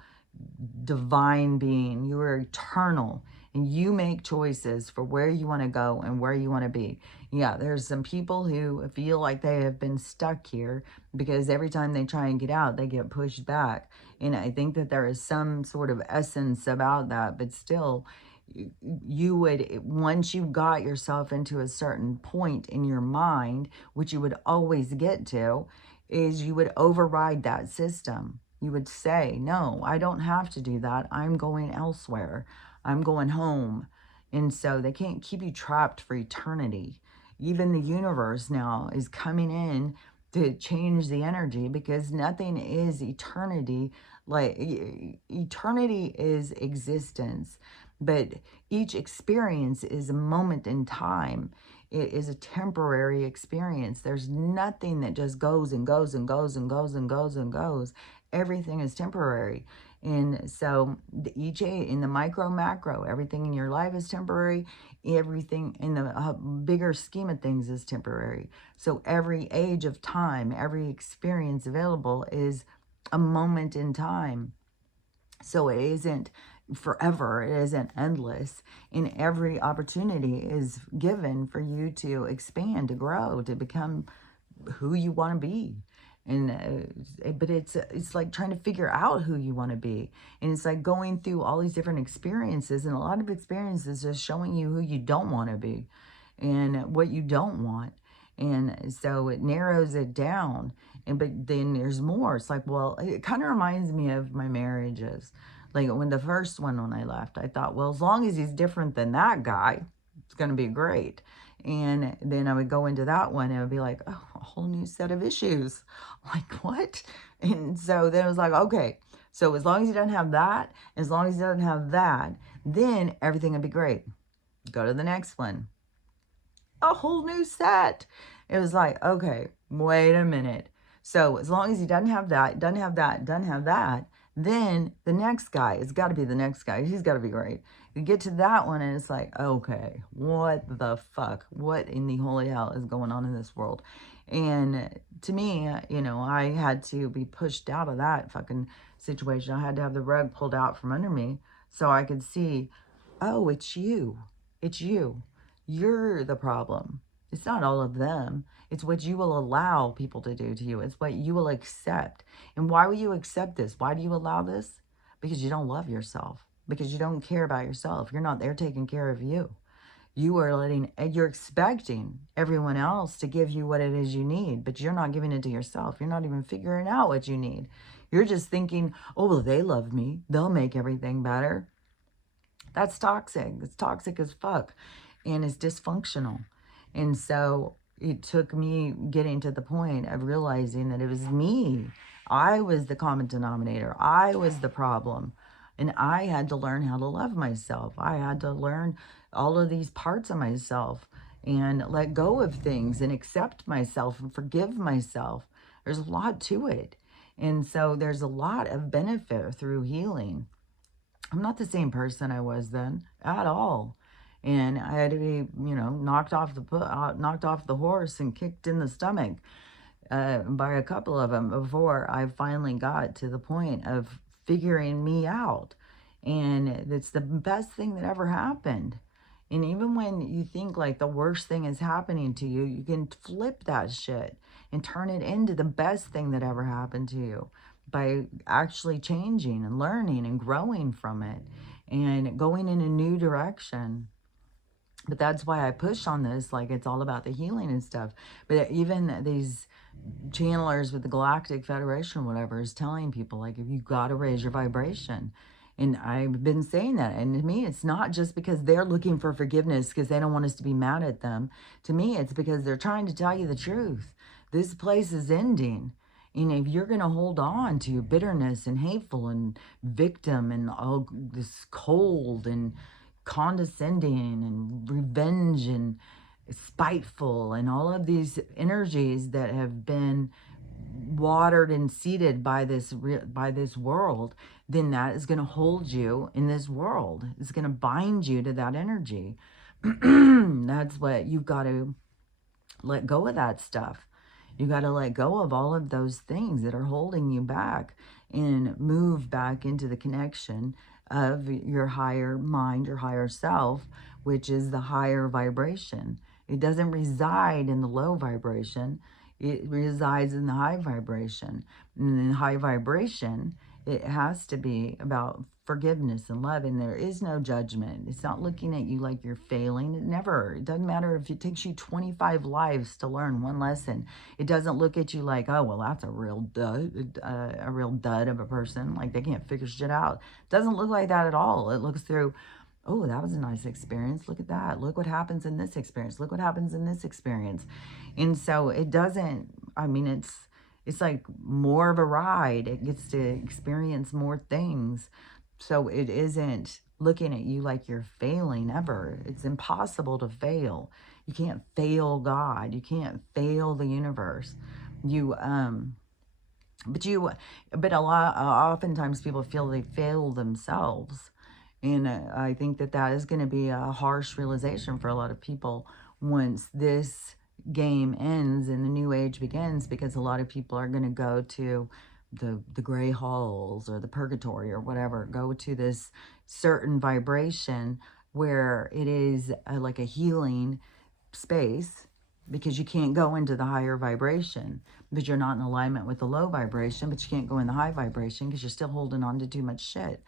divine being. You are eternal. And you make choices for where you want to go and where you want to be. Yeah, there's some people who feel like they have been stuck here because every time they try and get out, they get pushed back. And I think that there is some sort of essence about that. But still, you would, once you got yourself into a certain point in your mind, which you would always get to, is you would override that system. You would say, no, I don't have to do that. I'm going elsewhere. I'm going home. And so they can't keep you trapped for eternity. Even the universe now is coming in to change the energy, because nothing is eternity. Like, eternity is existence, but each experience is a moment in time. It is a temporary experience. There's nothing that just goes and goes and goes and goes and goes and goes. Everything is temporary. And so in the micro, macro, everything in your life is temporary. Everything in the bigger scheme of things is temporary. So every age of time, every experience available is a moment in time. So it isn't forever, it isn't endless. And every opportunity is given for you to expand, to grow, to become who you want to be. And but it's like trying to figure out who you want to be, and it's like going through all these different experiences, and a lot of experiences just showing you who you don't want to be and what you don't want. And so it narrows it down. And but then there's more. It's like, well, it kind of reminds me of my marriages. Like when the first one, when I left, I thought, well, as long as he's different than that guy, it's going to be great. And then I would go into that one and it would be like, oh, a whole new set of issues. Like, what? And so then it was like, okay, so as long as he doesn't have that, as long as he doesn't have that, then everything would be great. Go to the next one. A whole new set. It was like, okay, wait a minute. So as long as he doesn't have that, doesn't have that, doesn't have that, then the next guy, it's got to be the next guy. He's got to be great. You get to that one and it's like, okay, what the fuck? What in the holy hell is going on in this world? And to me, I had to be pushed out of that fucking situation. I had to have the rug pulled out from under me so I could see, oh, it's you. It's you. You're the problem. It's not all of them. It's what you will allow people to do to you. It's what you will accept. And why will you accept this? Why do you allow this? Because you don't love yourself. Because you don't care about yourself. You're not there taking care of you. You're expecting everyone else to give you what it is you need, but you're not giving it to yourself. You're not even figuring out what you need. You're just thinking, oh, well, they love me. They'll make everything better. That's toxic. It's toxic as fuck. And it's dysfunctional. And so it took me getting to the point of realizing that it was me. I was the common denominator. I was the problem. And I had to learn how to love myself. I had to learn all of these parts of myself and let go of things and accept myself and forgive myself. There's a lot to it. And so there's a lot of benefit through healing. I'm not the same person I was then at all. And I had to be, knocked off the horse and kicked in the stomach by a couple of them before I finally got to the point of figuring me out. And it's the best thing that ever happened. And even when you think like the worst thing is happening to you, you can flip that shit and turn it into the best thing that ever happened to you by actually changing and learning and growing from it and going in a new direction. But that's why I push on this, like it's all about the healing and stuff. But even these channelers with the Galactic Federation or whatever is telling people, like, if you got to raise your vibration. And I've been saying that. And to me, it's not just because they're looking for forgiveness because they don't want us to be mad at them. To me, it's because they're trying to tell you the truth. This place is ending. And if you're going to hold on to bitterness and hateful and victim and all this cold and condescending and revenge and spiteful and all of these energies that have been watered and seeded by this world, then that is going to hold you in this world. It's going to bind you to that energy. That's what you've got to let go of, that stuff. You got to let go of all of those things that are holding you back and move back into the connection of your higher mind, your higher self, which is the higher vibration. It doesn't reside in the low vibration. It resides in the high vibration. And in high vibration, it has to be about forgiveness and love, and there is no judgment. It's not looking at you like you're failing. It doesn't matter if it takes you 25 lives to learn one lesson. It doesn't look at you like, oh, well, that's a real dud of a person. Like they can't figure shit out. It doesn't look like that at all. It looks through, oh, that was a nice experience. Look at that. Look what happens in this experience. Look what happens in this experience. And so it doesn't, I mean, it's like more of a ride. It gets to experience more things. So it isn't looking at you like you're failing ever. It's impossible to fail. You can't fail God. You can't fail the universe. You, but you, but oftentimes people feel they fail themselves. And I think that that is going to be a harsh realization for a lot of people once this game ends and the new age begins, because a lot of people are going to go to the gray halls or the purgatory or whatever, go to this certain vibration where it is like a healing space, because you can't go into the higher vibration because you're not in alignment with the low vibration, but you can't go in the high vibration because you're still holding on to too much shit.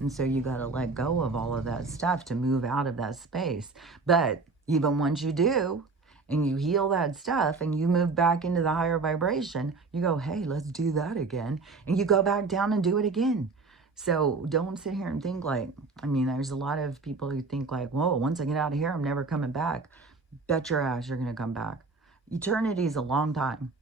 And so you got to let go of all of that stuff to move out of that space. But even once you do, and you heal that stuff and you move back into the higher vibration, you go, hey, let's do that again. And you go back down and do it again. So don't sit here and think like, I mean, there's a lot of people who think like, whoa, once I get out of here, I'm never coming back. Bet your ass you're going to come back. Eternity is a long time.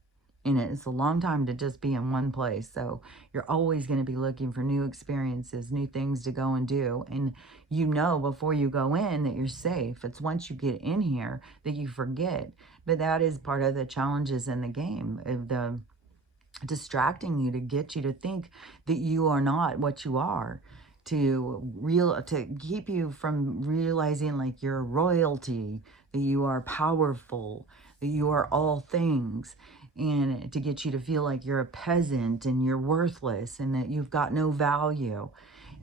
And it's a long time to just be in one place. So you're always going to be looking for new experiences, new things to go and do. And you know before you go in that you're safe. It's once you get in here that you forget. But that is part of the challenges in the game, of the distracting you to get you to think that you are not what you are, to keep you from realizing like you're royalty, that you are powerful, that you are all things, and to get you to feel like you're a peasant and you're worthless and that you've got no value.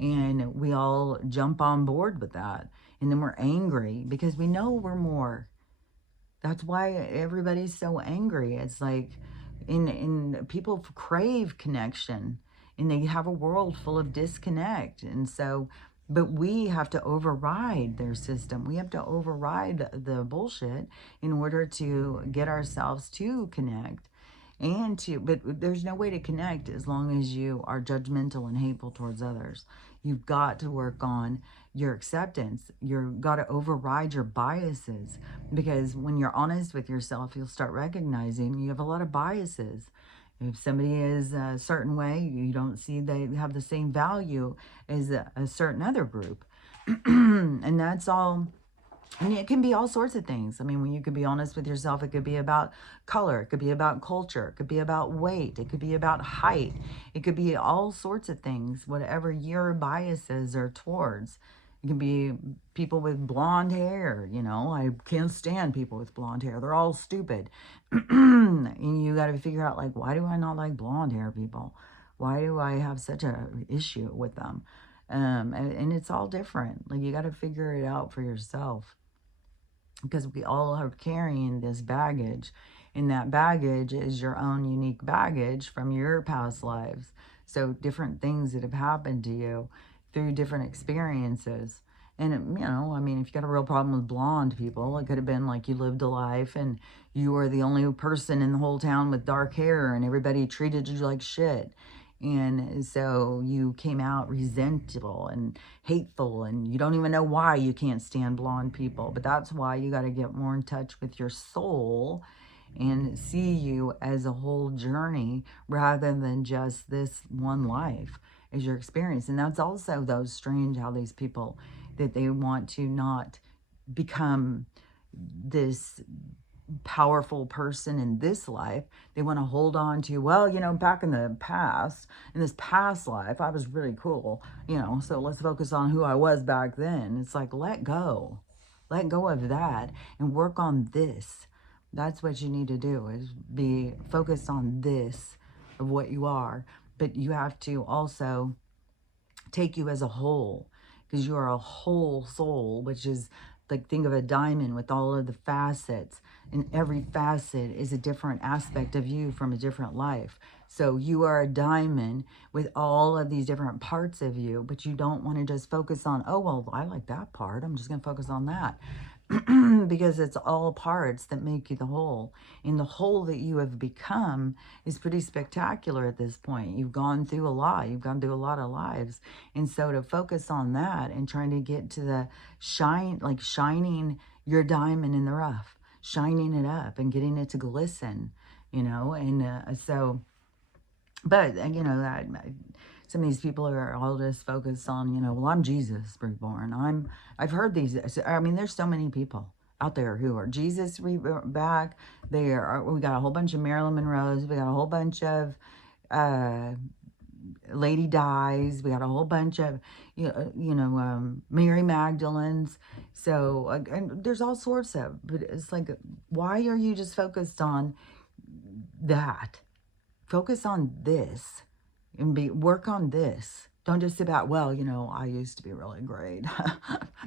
And we all jump on board with that. And then we're angry because we know we're more. That's why everybody's so angry. It's like in people crave connection, and they have a world full of disconnect. And so, but we have to override their system. We have to override the bullshit in order to get ourselves to connect. And but there's no way to connect as long as you are judgmental and hateful towards others. You've got to work on your acceptance. You've got to override your biases, because when you're honest with yourself, you'll start recognizing you have a lot of biases. If somebody is a certain way, you don't see they have the same value as a certain other group. And that's all. And it can be all sorts of things. I mean, when you can be honest with yourself, it could be about color. It could be about culture. It could be about weight. It could be about height. It could be all sorts of things, whatever your biases are towards. It can be people with blonde hair. You know, I can't stand people with blonde hair. They're all stupid. And you got to figure out, like, why do I not like blonde hair people? Why do I have such an issue with them? And it's all different. Like, you got to figure it out for yourself, because we all are carrying this baggage, and that baggage is your own unique baggage from your past lives. So different things that have happened to you through different experiences. And, you know, I mean, if you got a real problem with blonde people, it could have been like you lived a life and you were the only person in the whole town with dark hair and everybody treated you like shit. And so you came out resentful and hateful, and you don't even know why you can't stand blonde people. But that's why you got to get more in touch with your soul and see you as a whole journey rather than just this one life as your experience. And that's also, though, strange how these people, that they want to not become this powerful person in this life. They want to hold on to, well, you know, back in the past, in this past life, I was really cool, you know, so let's focus on who I was back then. It's like, let go of that and work on this. That's what you need to do, is be focused on this of what you are. But you have to also take you as a whole, because you are a whole soul, which is like, think of a diamond with all of the facets, and every facet is a different aspect of you from a different life. So you are a diamond with all of these different parts of you, but you don't want to just focus on, oh, well, I like that part, I'm just going to focus on that. Because it's all parts that make you the whole. And the whole that you have become is pretty spectacular at this point. You've gone through a lot. You've gone through a lot of lives. And so to focus on that and trying to get to the like shining your diamond in the rough, shining it up and getting it to glisten, and so, but, that some of these people are all just focused on, well, I'm Jesus reborn. I've heard these, I mean, there's so many people out there who are Jesus back. We got a whole bunch of Marilyn Monroes. We got a whole bunch of Lady Dies. We got a whole bunch of, Mary Magdalene's. So, and there's all sorts of, but it's like, why are you just focused on that? Focus on this and work on this. Don't just sit back, well, I used to be really great.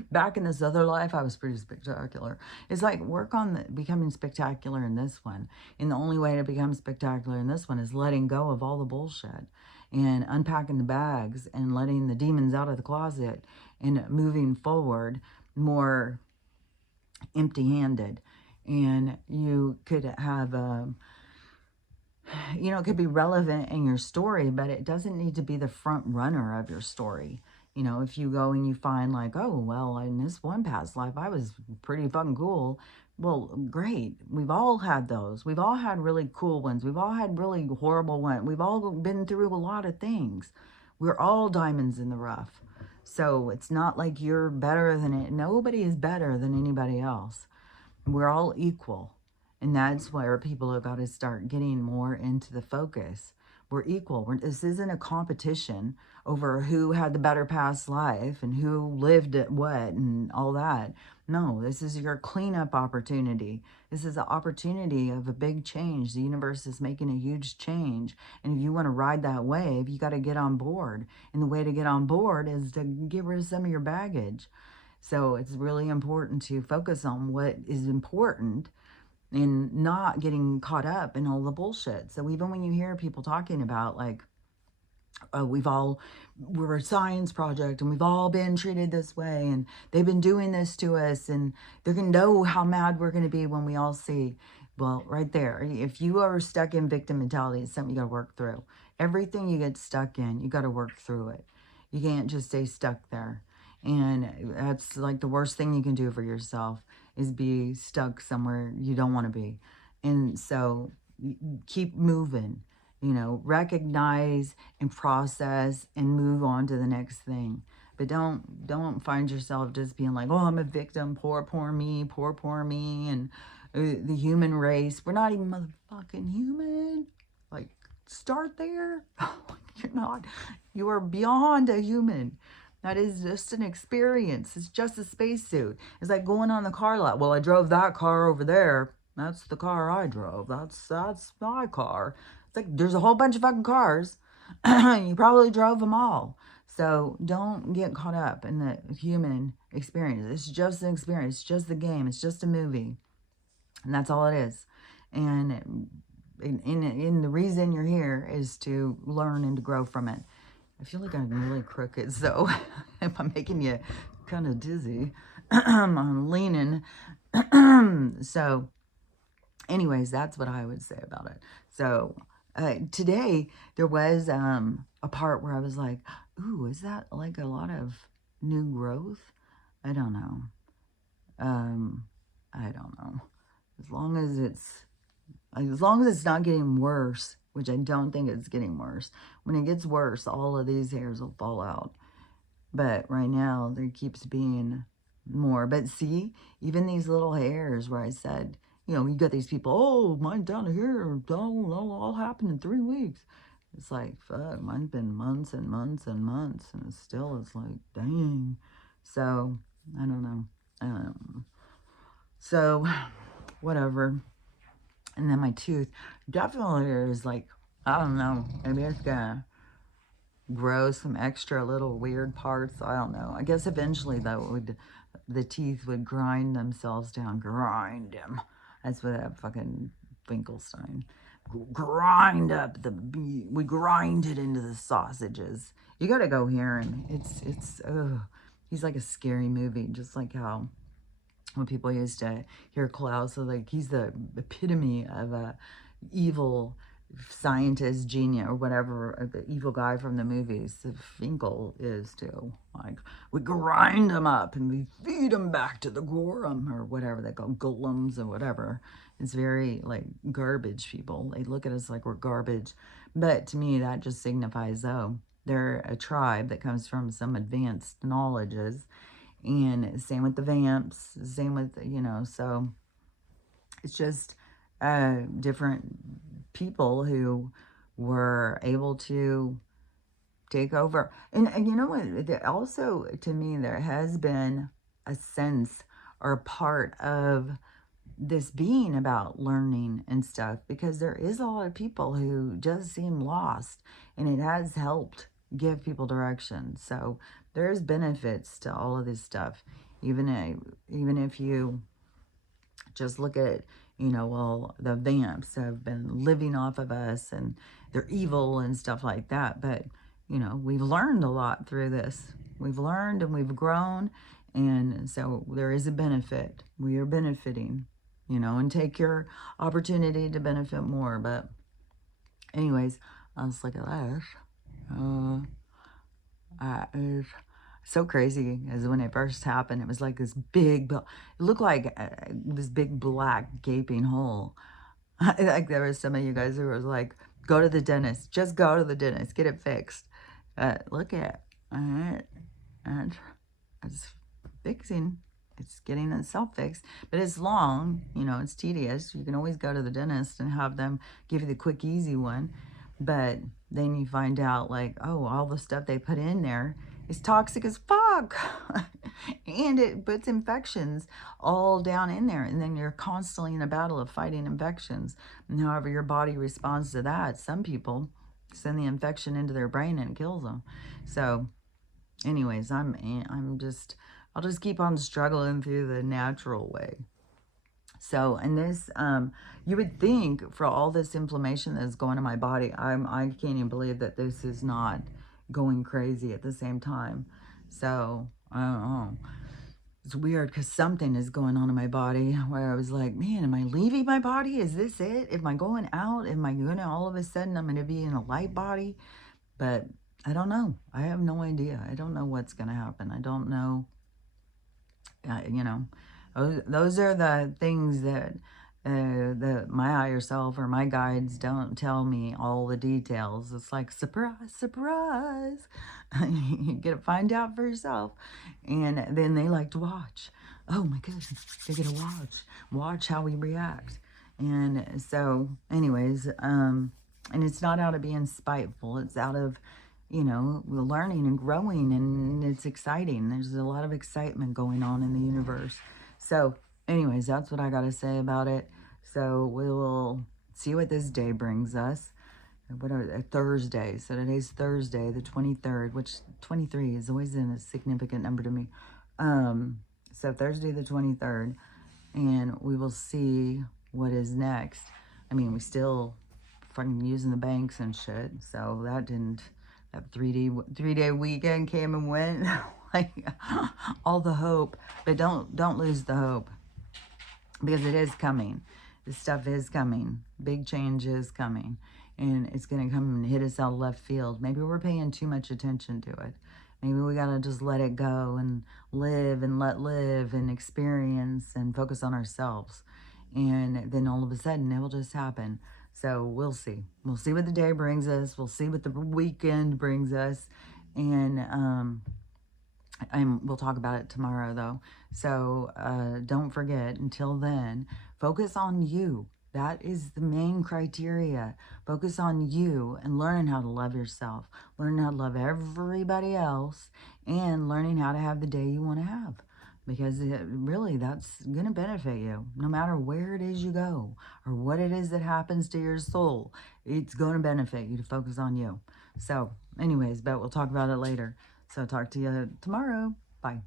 Back in this other life, I was pretty spectacular. It's like, work on becoming spectacular in this one. And the only way to become spectacular in this one is letting go of all the bullshit and unpacking the bags and letting the demons out of the closet and moving forward more empty-handed. And you could have it could be relevant in your story, but it doesn't need to be the front runner of your story. If you go and you find like, oh, well, in this one past life, I was pretty fucking cool. Well, great. We've all had those. We've all had really cool ones. We've all had really horrible ones. We've all been through a lot of things. We're all diamonds in the rough. So it's not like you're better than it. Nobody is better than anybody else. We're all equal. And that's where people have got to start getting more into the focus. We're equal. This isn't a competition over who had the better past life and who lived at what and all that. No, this is your cleanup opportunity. This is an opportunity of a big change. The universe is making a huge change. And if you want to ride that wave, you got to get on board. And the way to get on board is to get rid of some of your baggage. So it's really important to focus on what is important and not getting caught up in all the bullshit. So even when you hear people talking about like, we're a science project and we've all been treated this way and they've been doing this to us and they're going to know how mad we're going to be when we all see. Well, right there, if you are stuck in victim mentality, it's something you got to work through. Everything you get stuck in, you got to work through it. You can't just stay stuck there. And that's like the worst thing you can do for yourself is be stuck somewhere you don't want to be. And so keep moving, recognize and process and move on to the next thing. But don't find yourself just being like, oh, I'm a victim, poor me, poor me, and the human race. We're not even motherfucking human. Like, start there. You're not. You are beyond a human. That is just an experience. It's just a spacesuit. It's like going on the car lot. Well, I drove that car over there. That's the car I drove. That's my car. It's like there's a whole bunch of fucking cars. You probably drove them all. So don't get caught up in the human experience. It's just an experience. It's just a game. It's just a movie. And that's all it is. And in the reason you're here is to learn and to grow from it. I feel like I'm really crooked, so if I'm making you kind of dizzy, I'm leaning. So anyways, that's what I would say about it. So today there was a part where I was like, ooh, is that like a lot of new growth? I don't know. I don't know. As long as it's not getting worse, which I don't think it's getting worse. When it gets worse, all of these hairs will fall out. But right now, there keeps being more. But see, even these little hairs where I said, you got these people, oh, mine down here, all happened in 3 weeks. It's like, fuck, mine's been months and months and months, and it still is like, dang. So, I don't know. So, whatever. And then my tooth definitely is like, I don't know, maybe it's gonna grow some extra little weird parts. I don't know. I guess eventually though, the teeth would grind themselves down. Grind them. That's what that fucking Finkelstein. grind up we grind it into the sausages. You got to go hear him. He's like a scary movie, just like how when people used to hear Klaus, so like he's the epitome of a evil scientist, genius, or whatever, the evil guy from the movies. The Finkel is too. Like, we grind them up and we feed them back to the Gorum, or whatever they call golems or whatever. It's very like garbage people. They look at us like we're garbage. But to me, that just signifies, oh, they're a tribe that comes from some advanced knowledges. And same with the vamps, same with, so it's just different people who were able to take over. And you know what? Also, to me, there has been a sense or a part of this being about learning and stuff, because there is a lot of people who just seem lost, and it has helped give people direction. So there's benefits to all of this stuff, even if you just look at, well, the vamps have been living off of us and they're evil and stuff like that. But, we've learned a lot through this. We've learned and we've grown. And so there is a benefit. We are benefiting, and take your opportunity to benefit more. But anyways, let's look at this. It's so crazy, as when it first happened, it was like this big, it looked like this big black gaping hole. Like there was some of you guys who was like, go to the dentist, just go to the dentist, get it fixed. Look at it, and it's fixing. It's getting itself fixed, but it's long, it's tedious. You can always go to the dentist and have them give you the quick, easy one. But then you find out, like, oh, all the stuff they put in there is toxic as fuck. And it puts infections all down in there. And then you're constantly in a battle of fighting infections. And however your body responds to that, some people send the infection into their brain and it kills them. So anyways, I'll just keep on struggling through the natural way. So, and this, you would think for all this inflammation that's going in my body, I can't even believe that this is not going crazy at the same time. So, I don't know. It's weird because something is going on in my body where I was like, man, am I leaving my body? Is this it? Am I going out? Am I going to all of a sudden I'm going to be in a light body? But I don't know. I have no idea. I don't know what's going to happen. I don't know. Those are the things that my higher self or my guides don't tell me all the details. It's like, surprise, surprise. You get to find out for yourself. And then they like to watch. Oh my goodness, they get to watch how we react. And so anyways, and it's not out of being spiteful. It's out of, learning and growing, and it's exciting. There's a lot of excitement going on in the universe. So anyways, that's what I got to say about it. So we will see what this day brings us. Thursday. So today's Thursday, the 23rd, which 23 is always a significant number to me. So Thursday the 23rd, and we will see what is next. I mean, we still fucking using the banks and shit. So that 3-day weekend came and went. Like all the hope, but don't lose the hope, because it is coming. This stuff is coming. Big change is coming, and it's gonna come and hit us out of left field. Maybe we're paying too much attention to it. Maybe we gotta just let it go and live and let live and experience and focus on ourselves, and then all of a sudden it will just happen. So we'll see. We'll see what the day brings us. We'll see what the weekend brings us, and we'll talk about it tomorrow, though. So don't forget, until then, focus on you. That is the main criteria. Focus on you and learning how to love yourself. Learning how to love everybody else, and learning how to have the day you want to have. Because really, that's going to benefit you. No matter where it is you go or what it is that happens to your soul, it's going to benefit you to focus on you. So anyways, but we'll talk about it later. So talk to you tomorrow. Bye.